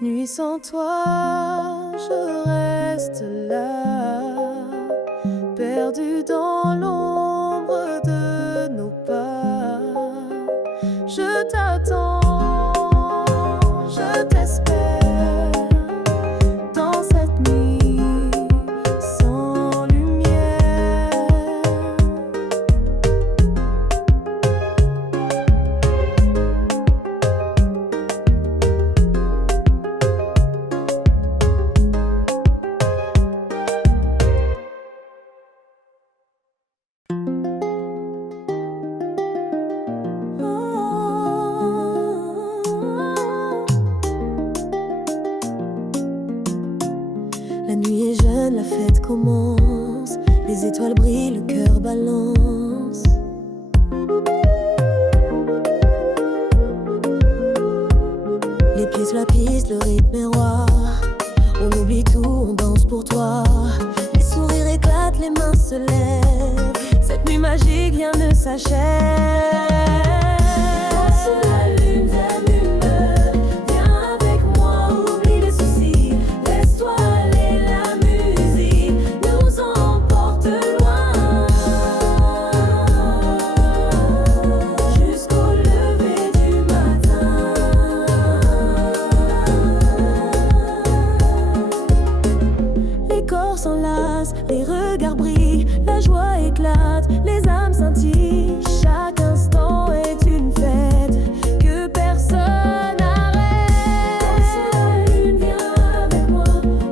Nuit sans toi, je reste là, perdu dans l'ombre de nos pas. Je t'attends, je t'espère dans cette nuit sans lumière. La nuit est jeune, la fête commence. Les étoiles brillent, le cœur balance. Les pieds sur la piste, le rythme est roi. On oublie tout, on danse pour toi. Les sourires éclatent, les mains se lèvent. Cette nuit magique, rien ne s'achève. Sous la lune, viens avec moi, oublie les soucis. Laisse-toi aller, la musique nous emporte loin. Jusqu'au lever du matin. Les corps s'enlacent, les regards brillent, la joie éclate, les âmes scintillent. Chaque instant est une fête que personne n'arrête. Sous la lune, viens avec moi,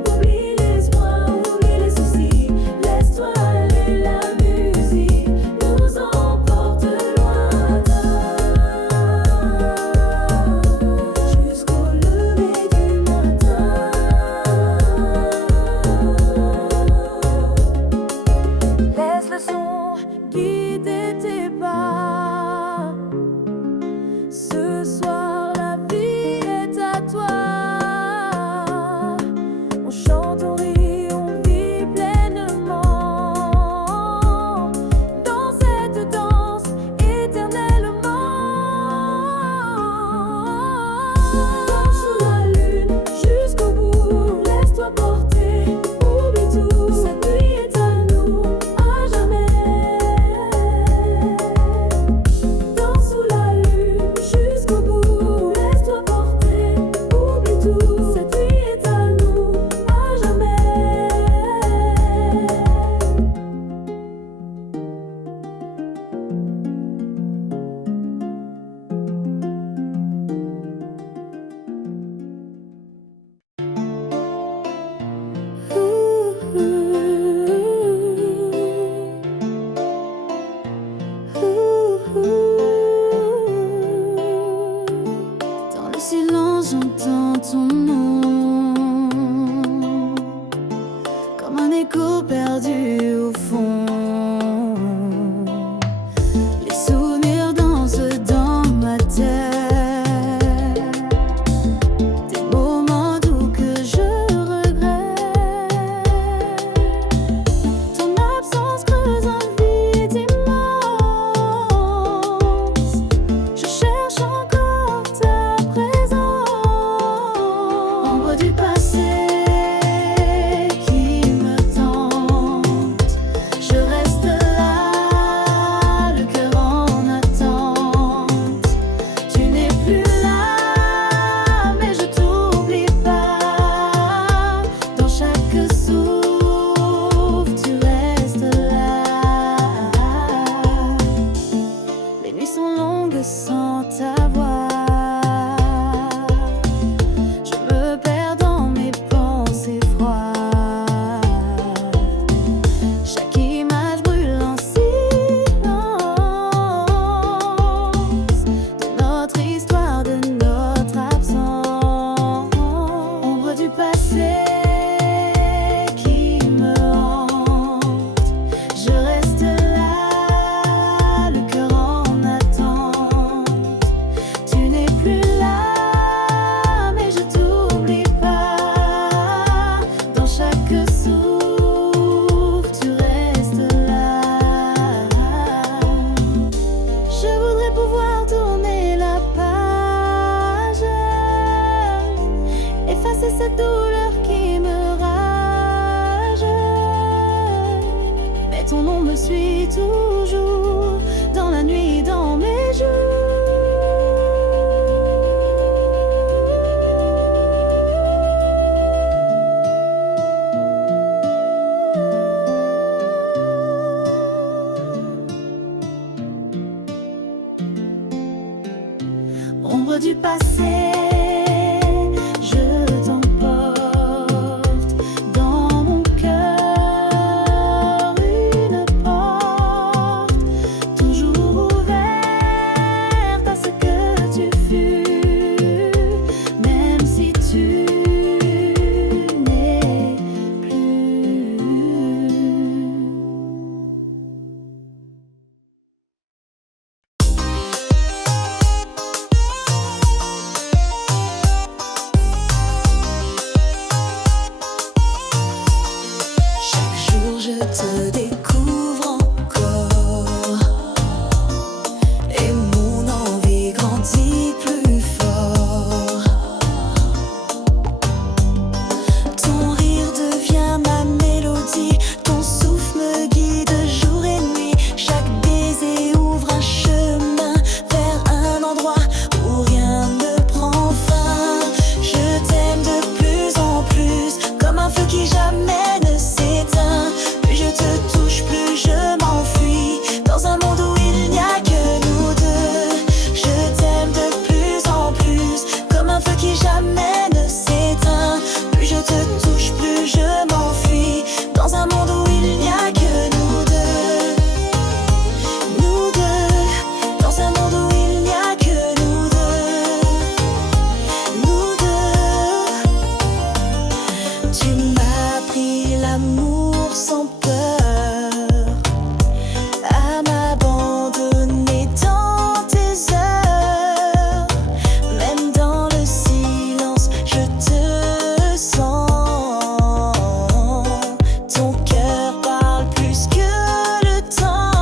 oublie l'espoir, oublie les soucis. Laisse-toi aller, la musique nous emporte lointain. Jusqu'au lever du matin. Laisse le son guider tes pas. Ce soir, la vie est à toi. On chante, on rit, on vit pleinement dans cette danse éternellement. Danse sous la lune jusqu'au bout, laisse-toi porter, oublie tout. Cette nuit est à nous, à jamais. ton nom me suit toujours, dans la nuit, dans mes jours. Ombre du passé, je t'emporte dans mon cœur, une porte toujours ouverte à ce que tu fus, même si tu n'es plus. Chaque jour je te découvre encore, et mon envie grandit plus fort. Ton rire devient ma mélodie, ton souffle me guide jour et nuit. Chaque baiser ouvre un chemin vers un endroit où rien ne prend fin. Je t'aime de plus en plus, comme un feu qui jamais ne s'éteint. Plus je te touche, plus je m'enfuis dans un monde où il n'y a que nous deux. Je t'aime de plus en plus, comme un feu qui jamais ne s'éteint. Plus je te touche, plus je m'enfuis dans un monde où il n'y a que nous deux. Nous deux, dans un monde où il n'y a que nous deux. Nous deux. Tu m'as appris l'amour sans peur, à m'abandonner dans tes heures. Même dans le silence, je te sens. Ton cœur parle plus que le temps.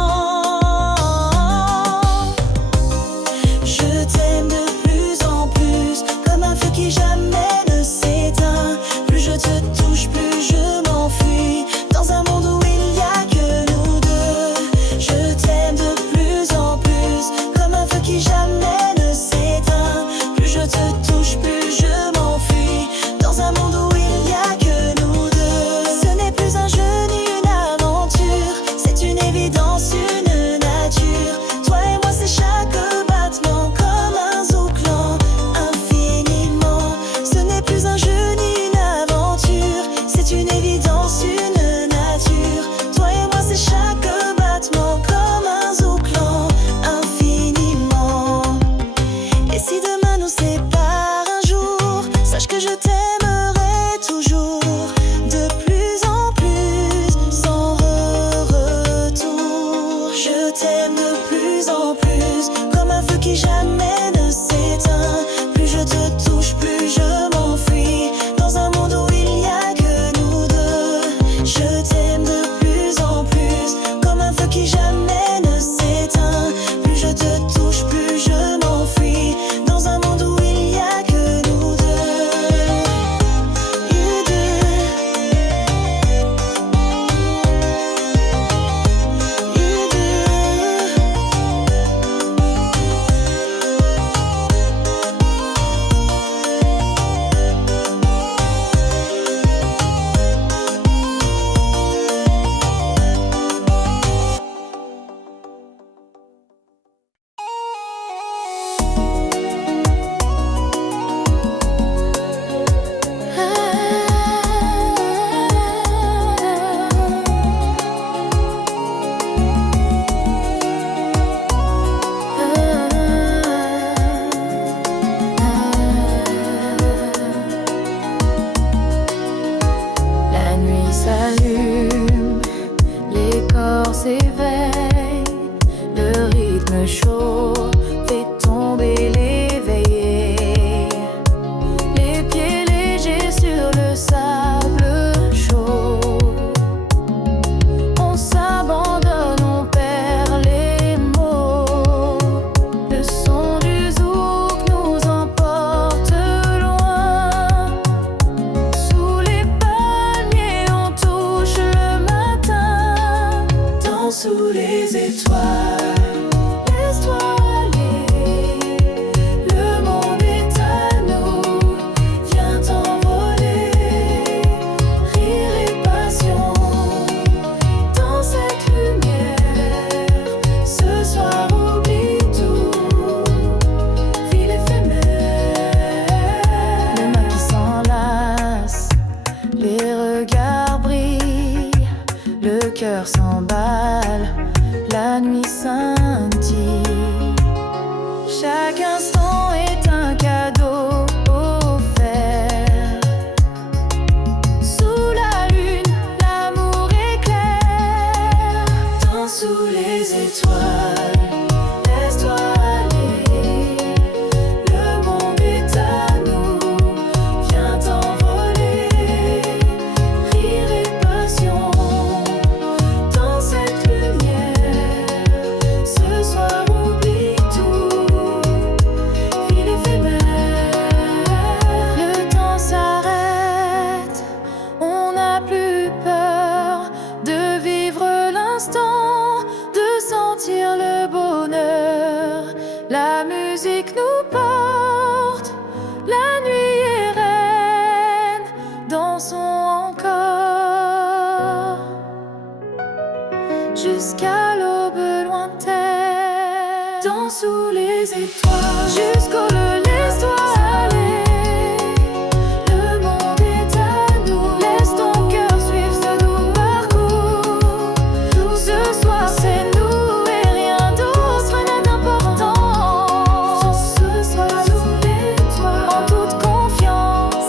Je t'aime de plus en plus, comme un feu qui jamais ne s'éteint. Plus je te touche, plus je m'enfuis dans un monde où il n'y a que nous deux. Je t'aime de plus en plus, comme un feu qui jamais ne s'éteint. Plus je te touche, plus je m'enfuis dans un monde où il n'y a que nous deux. Ce n'est plus un jeu ni une aventure, c'est une évidence, une nature. Toi et moi, c'est chaque battement comme un zouklan infiniment. Ce n'est plus un jeu ni une aventure, c'est une évidence, une nature. Toi et moi, c'est chaque battement comme un zouklan infiniment. Et si demain nous sépare un jour, sache que je t'aimerai toujours, de plus en plus, sans retour. Je t'aime de plus en plus, comme un feu qui jamais ne s'éteint. Plus je te touche, plus je m'enfuis dans un monde où il n'y a que nous deux. Je t'aime de plus en plus, comme un feu qui jamais ne s'éteint. Plus je te touche, plus je m'enfuis dans un monde où il n'y a que nous deux. You do. You do. La nuit s'allume, les corps s'éveillent, le rythme chaud fait tomber l'éveillé. Les pieds légers sur le sable chaud, on s'abandonne, on perd les mots. Le son du zouk nous emporte loin. Sous les palmiers, on touche le matin. sous les étoiles. Laisse-toi aller, le monde est à nous. Viens t'envoler, rire et passion. Dans cette lumière, ce soir oublie tout. Ville éphémère, les mains qui s'enlacent, les regards brillent, le cœur s'emballe, la nuit scintille. Chaque instant est un cadeau offert. Sous la lune, l'amour éclaire. Danse sous les étoiles, laisse-toi aller. Le monde est à nous, viens t'envoler. Rire et passion, dans cette lumière, ce soir oublie tout. Ville éphémère, le temps s'arrête, on n'a plus peur de vivre l'instant, de sentir le bonheur. La musique nous porte, la nuit est reine, dansons encore jusqu'à l'aube lointaine. Danse sous les étoiles, jusqu'au le laisse-toi aller. Le monde est à nous, laisse ton cœur suivre ce doux parcours. Ce soir c'est nous et rien d'autre n'a d'importance. Ce soir sous l'étoile, en toute confiance.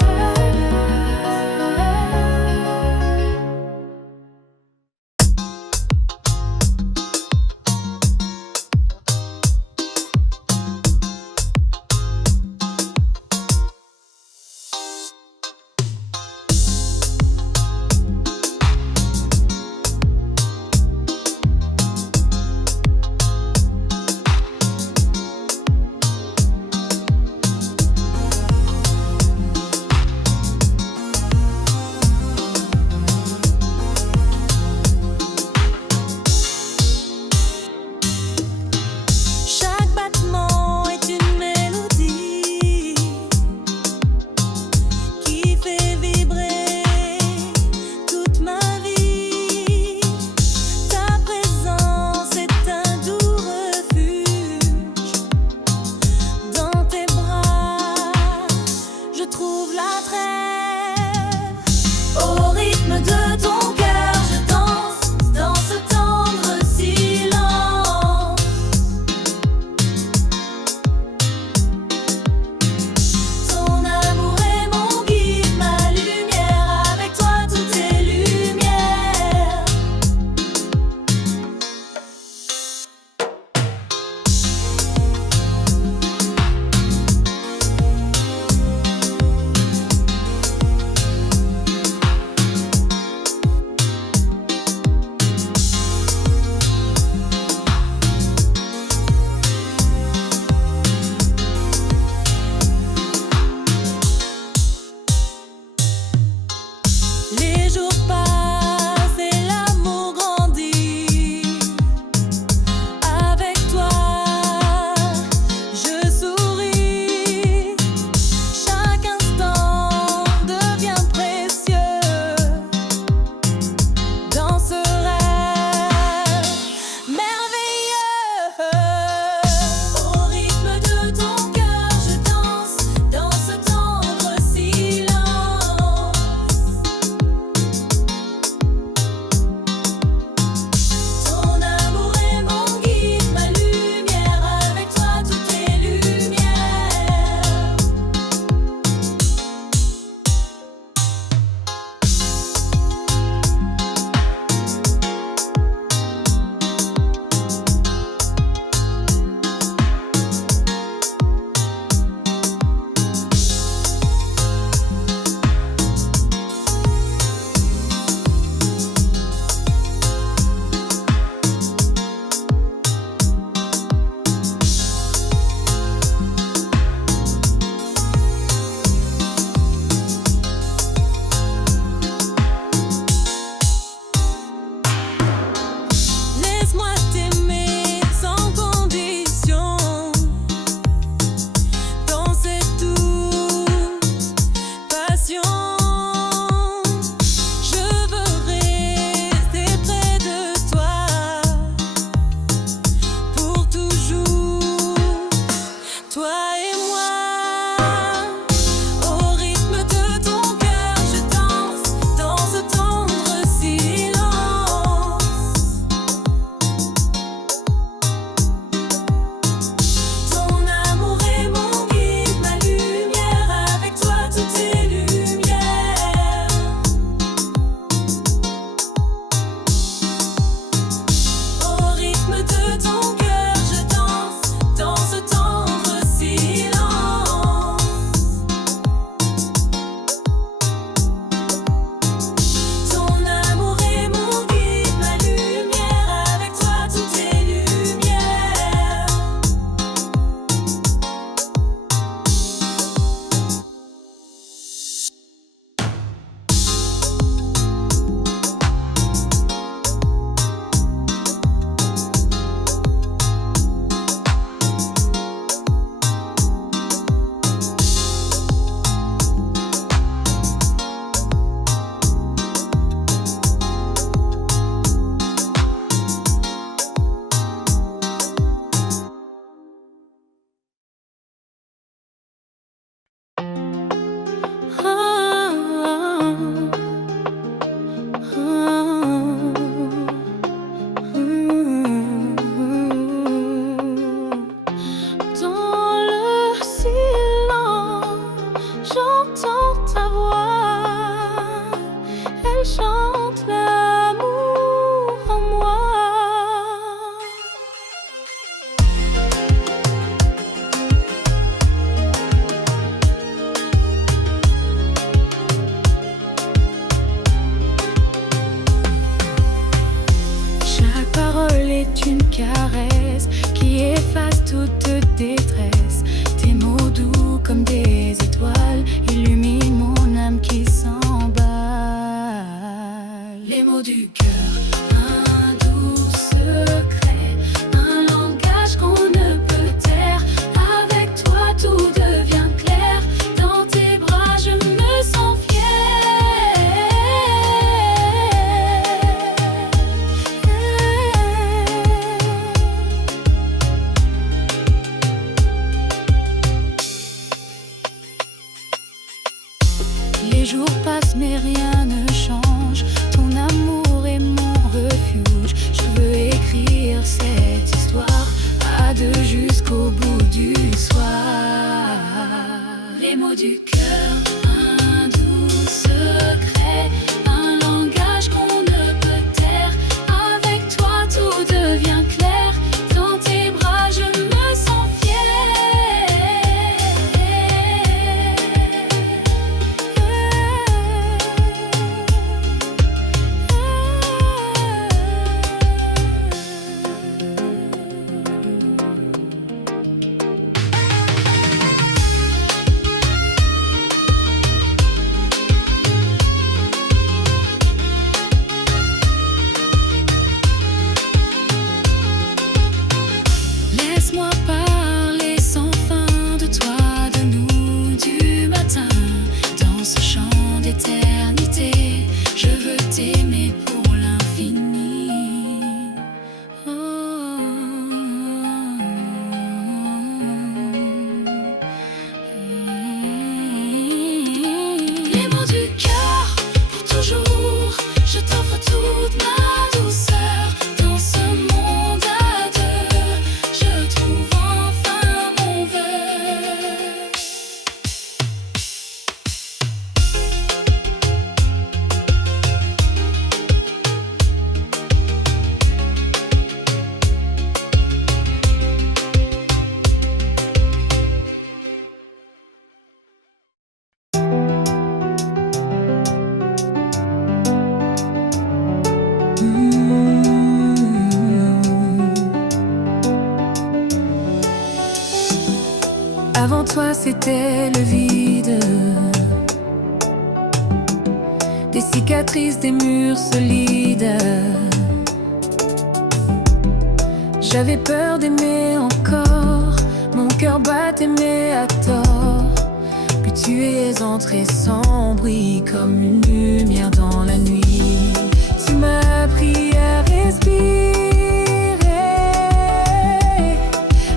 est une caresse qui efface toute détresse. Tes mots doux comme des étoiles illuminent mon âme qui s'emballe. Les mots du cœur, un doux secret, un langage qu'on ne peut taire. Avec toi tout devient clair, dans tes bras je me sens fière. Les jours passent mais rien ne change. Ton amour est mon refuge. Je veux écrire cette histoire à deux jusqu'au bout du soir. Les mots du cœur, un doux secret, un langage qu'on ne peut taire. Avec toi tout devient clair, dans tes bras je me sens fière. Laisse-moi parler sans fin de toi, de nous, du matin. Dans ce chant d'éternité, je veux t'aimer pour l'infini. Les mots du cœur, pour toujours, je t'offre toute ma douceur. Dans ce monde à deux, je trouve enfin mon vœu. Avant toi c'était le vide, des cicatrices, des murs solides. J'avais peur d'aimer encore, mon cœur battait mais à tort. Puis tu es entré sans bruit comme une lumière dans la nuit. Tu m'as appris à respirer,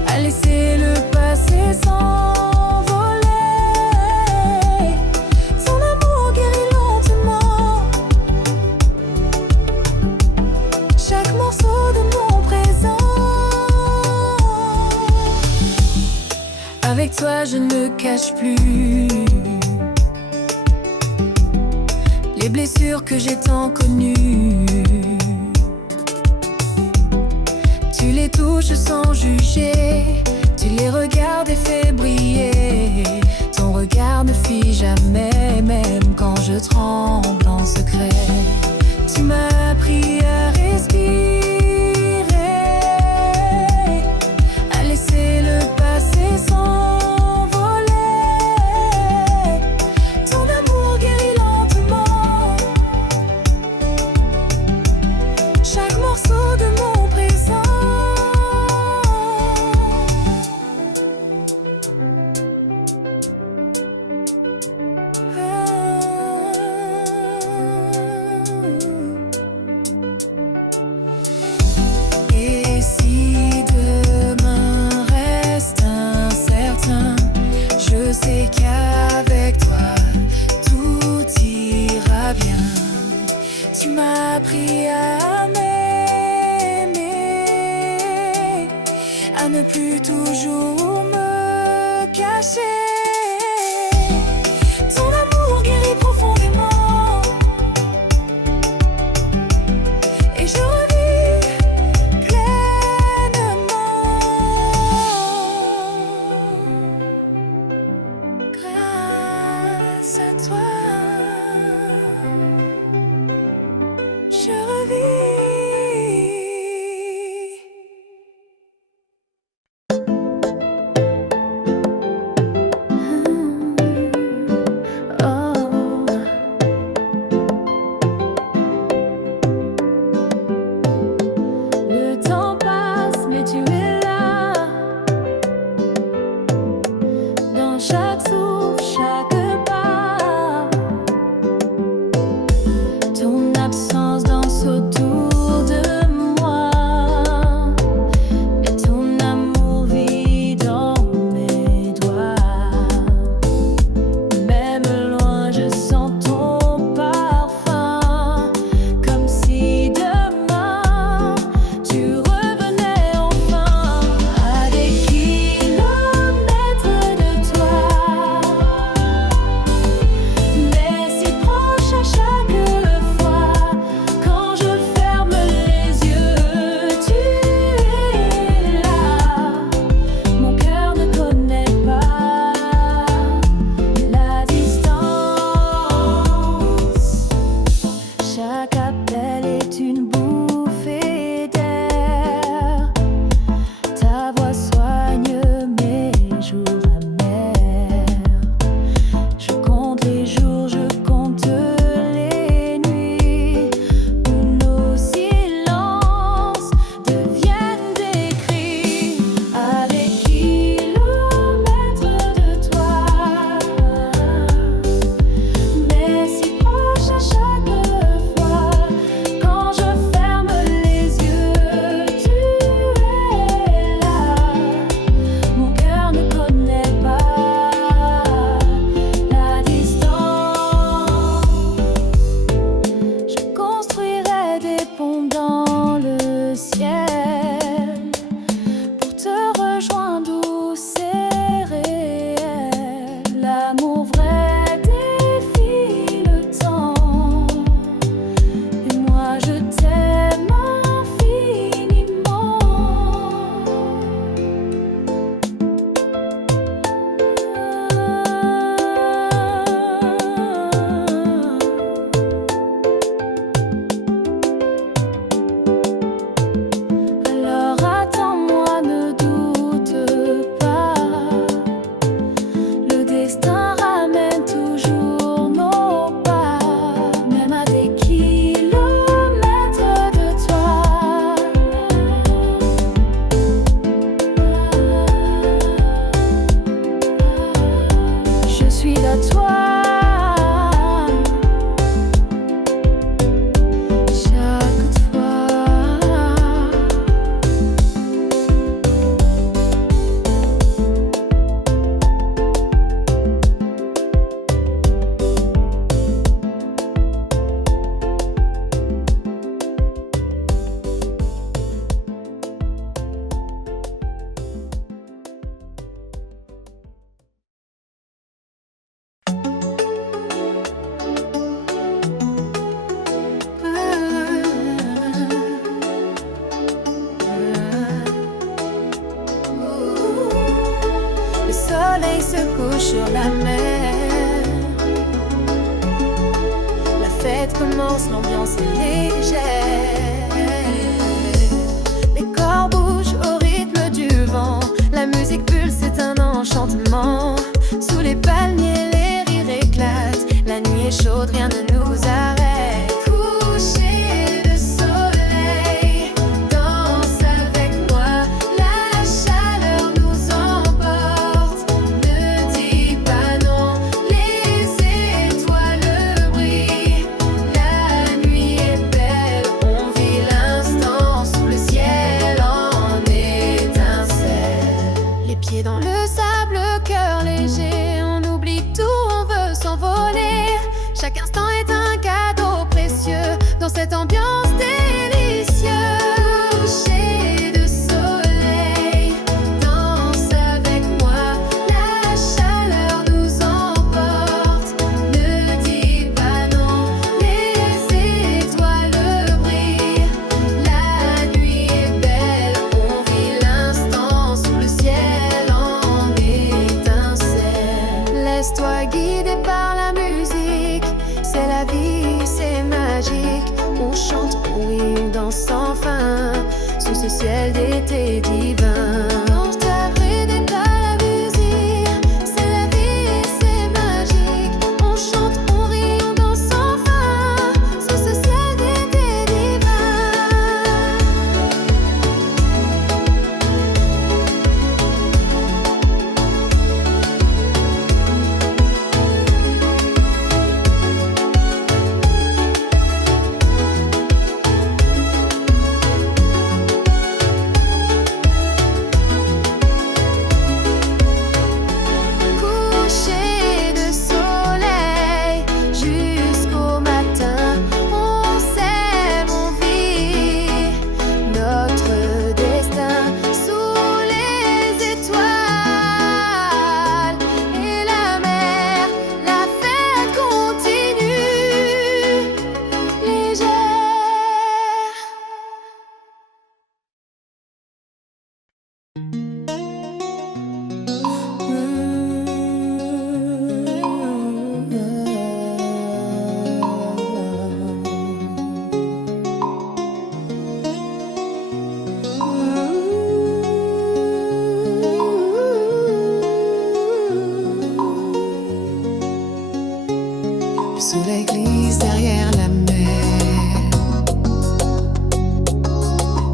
à laisser le passé s'envoler. Ton amour guérit lentement chaque morceau de mon présent. Avec toi je ne cache plus les blessures que j'ai tant connues. Tu les touches sans juger, tu les regardes et fais briller. Ton regard ne fuit jamais, même quand je tremble en secret. Tu m'as appris à respirer, à laisser le passé s'envoler. Ton amour guérit lentement chaque morceau de mon présent. Et si demain reste incertain, je sais qu'avec toi tout ira bien. Tu m'as appris à m'aimer, à ne plus toujours me cacher. Ton amour guérit profondément et je revis pleinement. Grâce à toi, je revis soleil se couche sur la mer. La fête commence, l'ambiance est légère. Les corps bougent au rythme du vent. La musique pulse, c'est un enchantement. Sous les palmiers, les rires éclatent. La nuit est chaude, rien ne nous arrête. Coucher de soleil, danse avec moi. La chaleur nous emporte. Ne dis pas non, les étoiles brillent. La nuit est belle, on vit l'instant sous le ciel en étincelle. Les pieds dans le sable, le cœur léger. On oublie tout, on veut s'envoler. Chaque instant est un cadeau précieux dans cette ambiance délicieuse. Coucher de soleil, danse avec moi. La chaleur nous emporte. Ne dis pas non, les étoiles brillent. La nuit est belle, on vit l'instant sous le ciel en étincelle. Laisse-toi guider par la musique. C'est la vie, c'est magique. On chante, on rit, on danse sans fin sous ce ciel d'été divin. Danse ta rue des pas la musique. C'est la vie, c'est magique. On chante, on rit, on danse sans fin sous ce ciel d'été divin. Coucher de soleil jusqu'au matin, on s'aime, on vit notre destin sous les étoiles et la mer. La fête continue légère. Le soleil glisse derrière la mer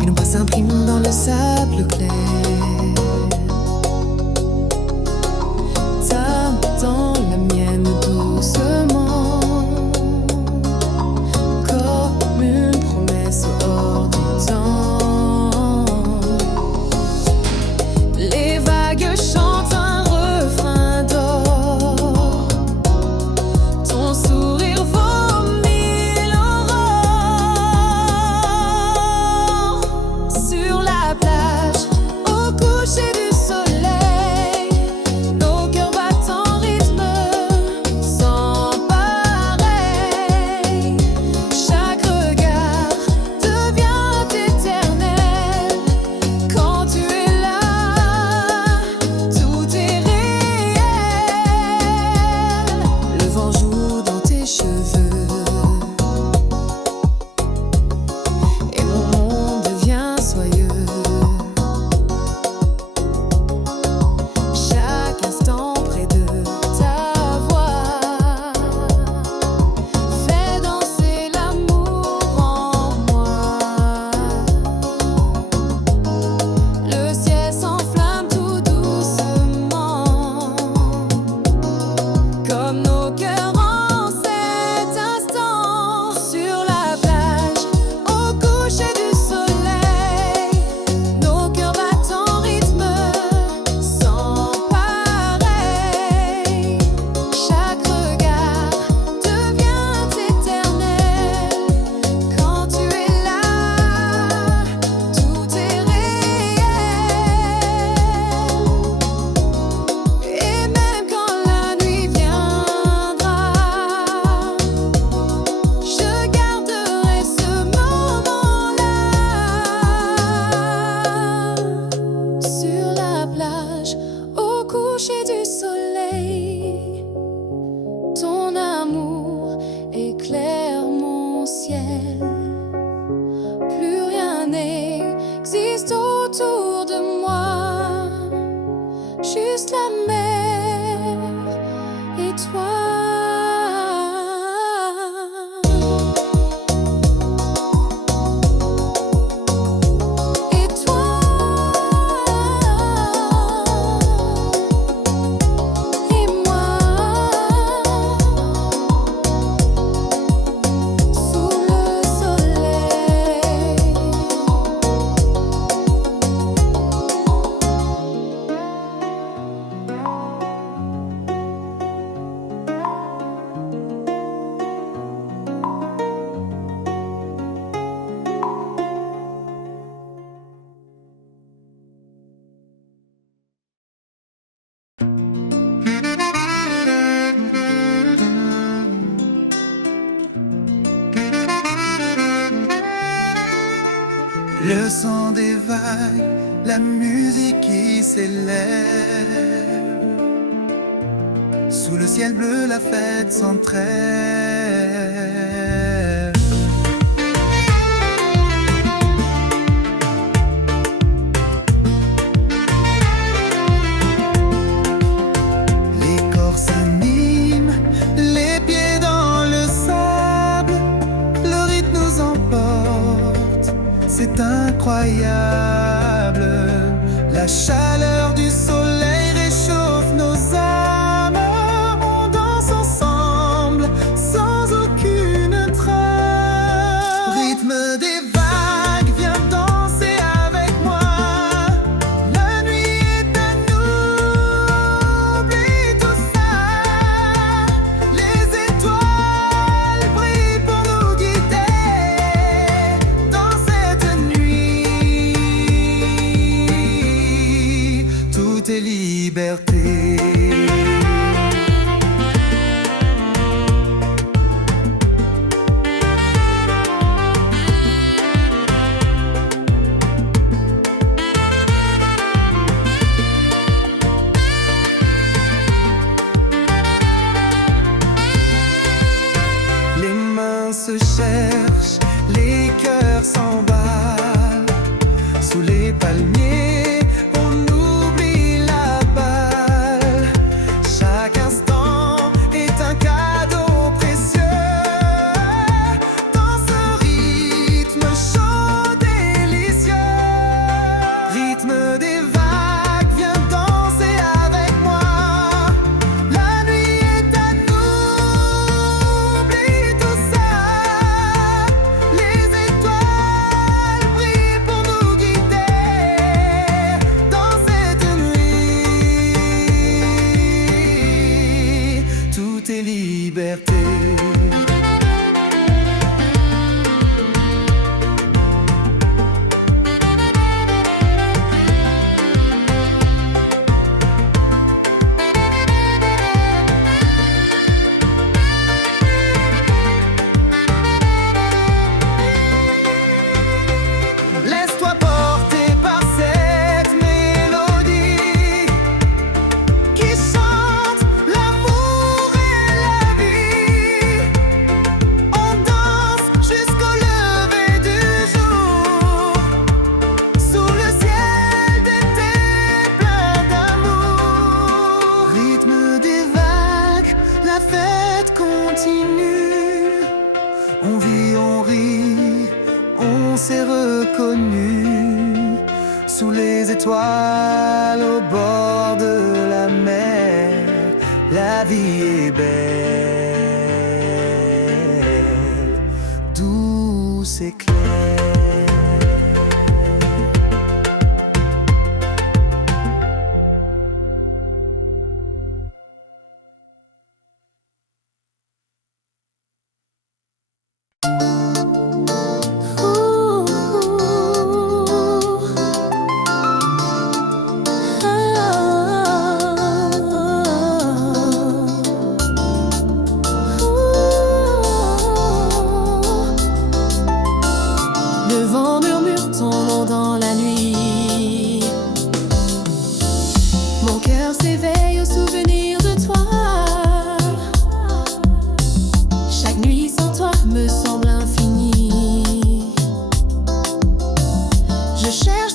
et nos pas s'impriment dans le sable clair. Ta main dans la mienne doucement, comme une promesse hors du temps. Les vagues chantent un refrain d'or. Ton sourire vaut mille aurores. Sur Le son des vagues, la musique qui s'élève. Sous le ciel bleu, la fête s'entrève. Les corps s'animent, les pieds dans le sable. Le rythme nous emporte, c'est incroyable. La chaleur du soleil réchauffe nos âmes. On danse ensemble sans aucune trêve. Rythme des vagues, viens danser avec moi. La nuit est à nous, oublie tout ça. Les étoiles brillent pour nous guider dans cette nuit. Tout est liberté. Les mains se cherchent, les cœurs s'emballent. Sous les palmiers, on oublie la balle. Chaque instant est un cadeau précieux. Dans ce rythme chaud, délicieux. Rythme des vagues, viens danser avec moi. La nuit est à nous, oublie tout ça. Les étoiles brillent pour nous guider dans cette nuit. Tout est liberté. Laisse-toi porter par cette mélodie qui chante l'amour et la vie. On danse jusqu'au lever du jour, sous le ciel d'été plein d'amour. Rythme des vagues, la fête continue. On vit, on rit, on s'est reconnu sous les étoiles au bord de la mer. La vie est belle, douce et claire. Le vent murmure ton nom dans la nuit. Mon cœur s'éveille au souvenir de toi. Chaque nuit sans toi me semble infinie. Je cherche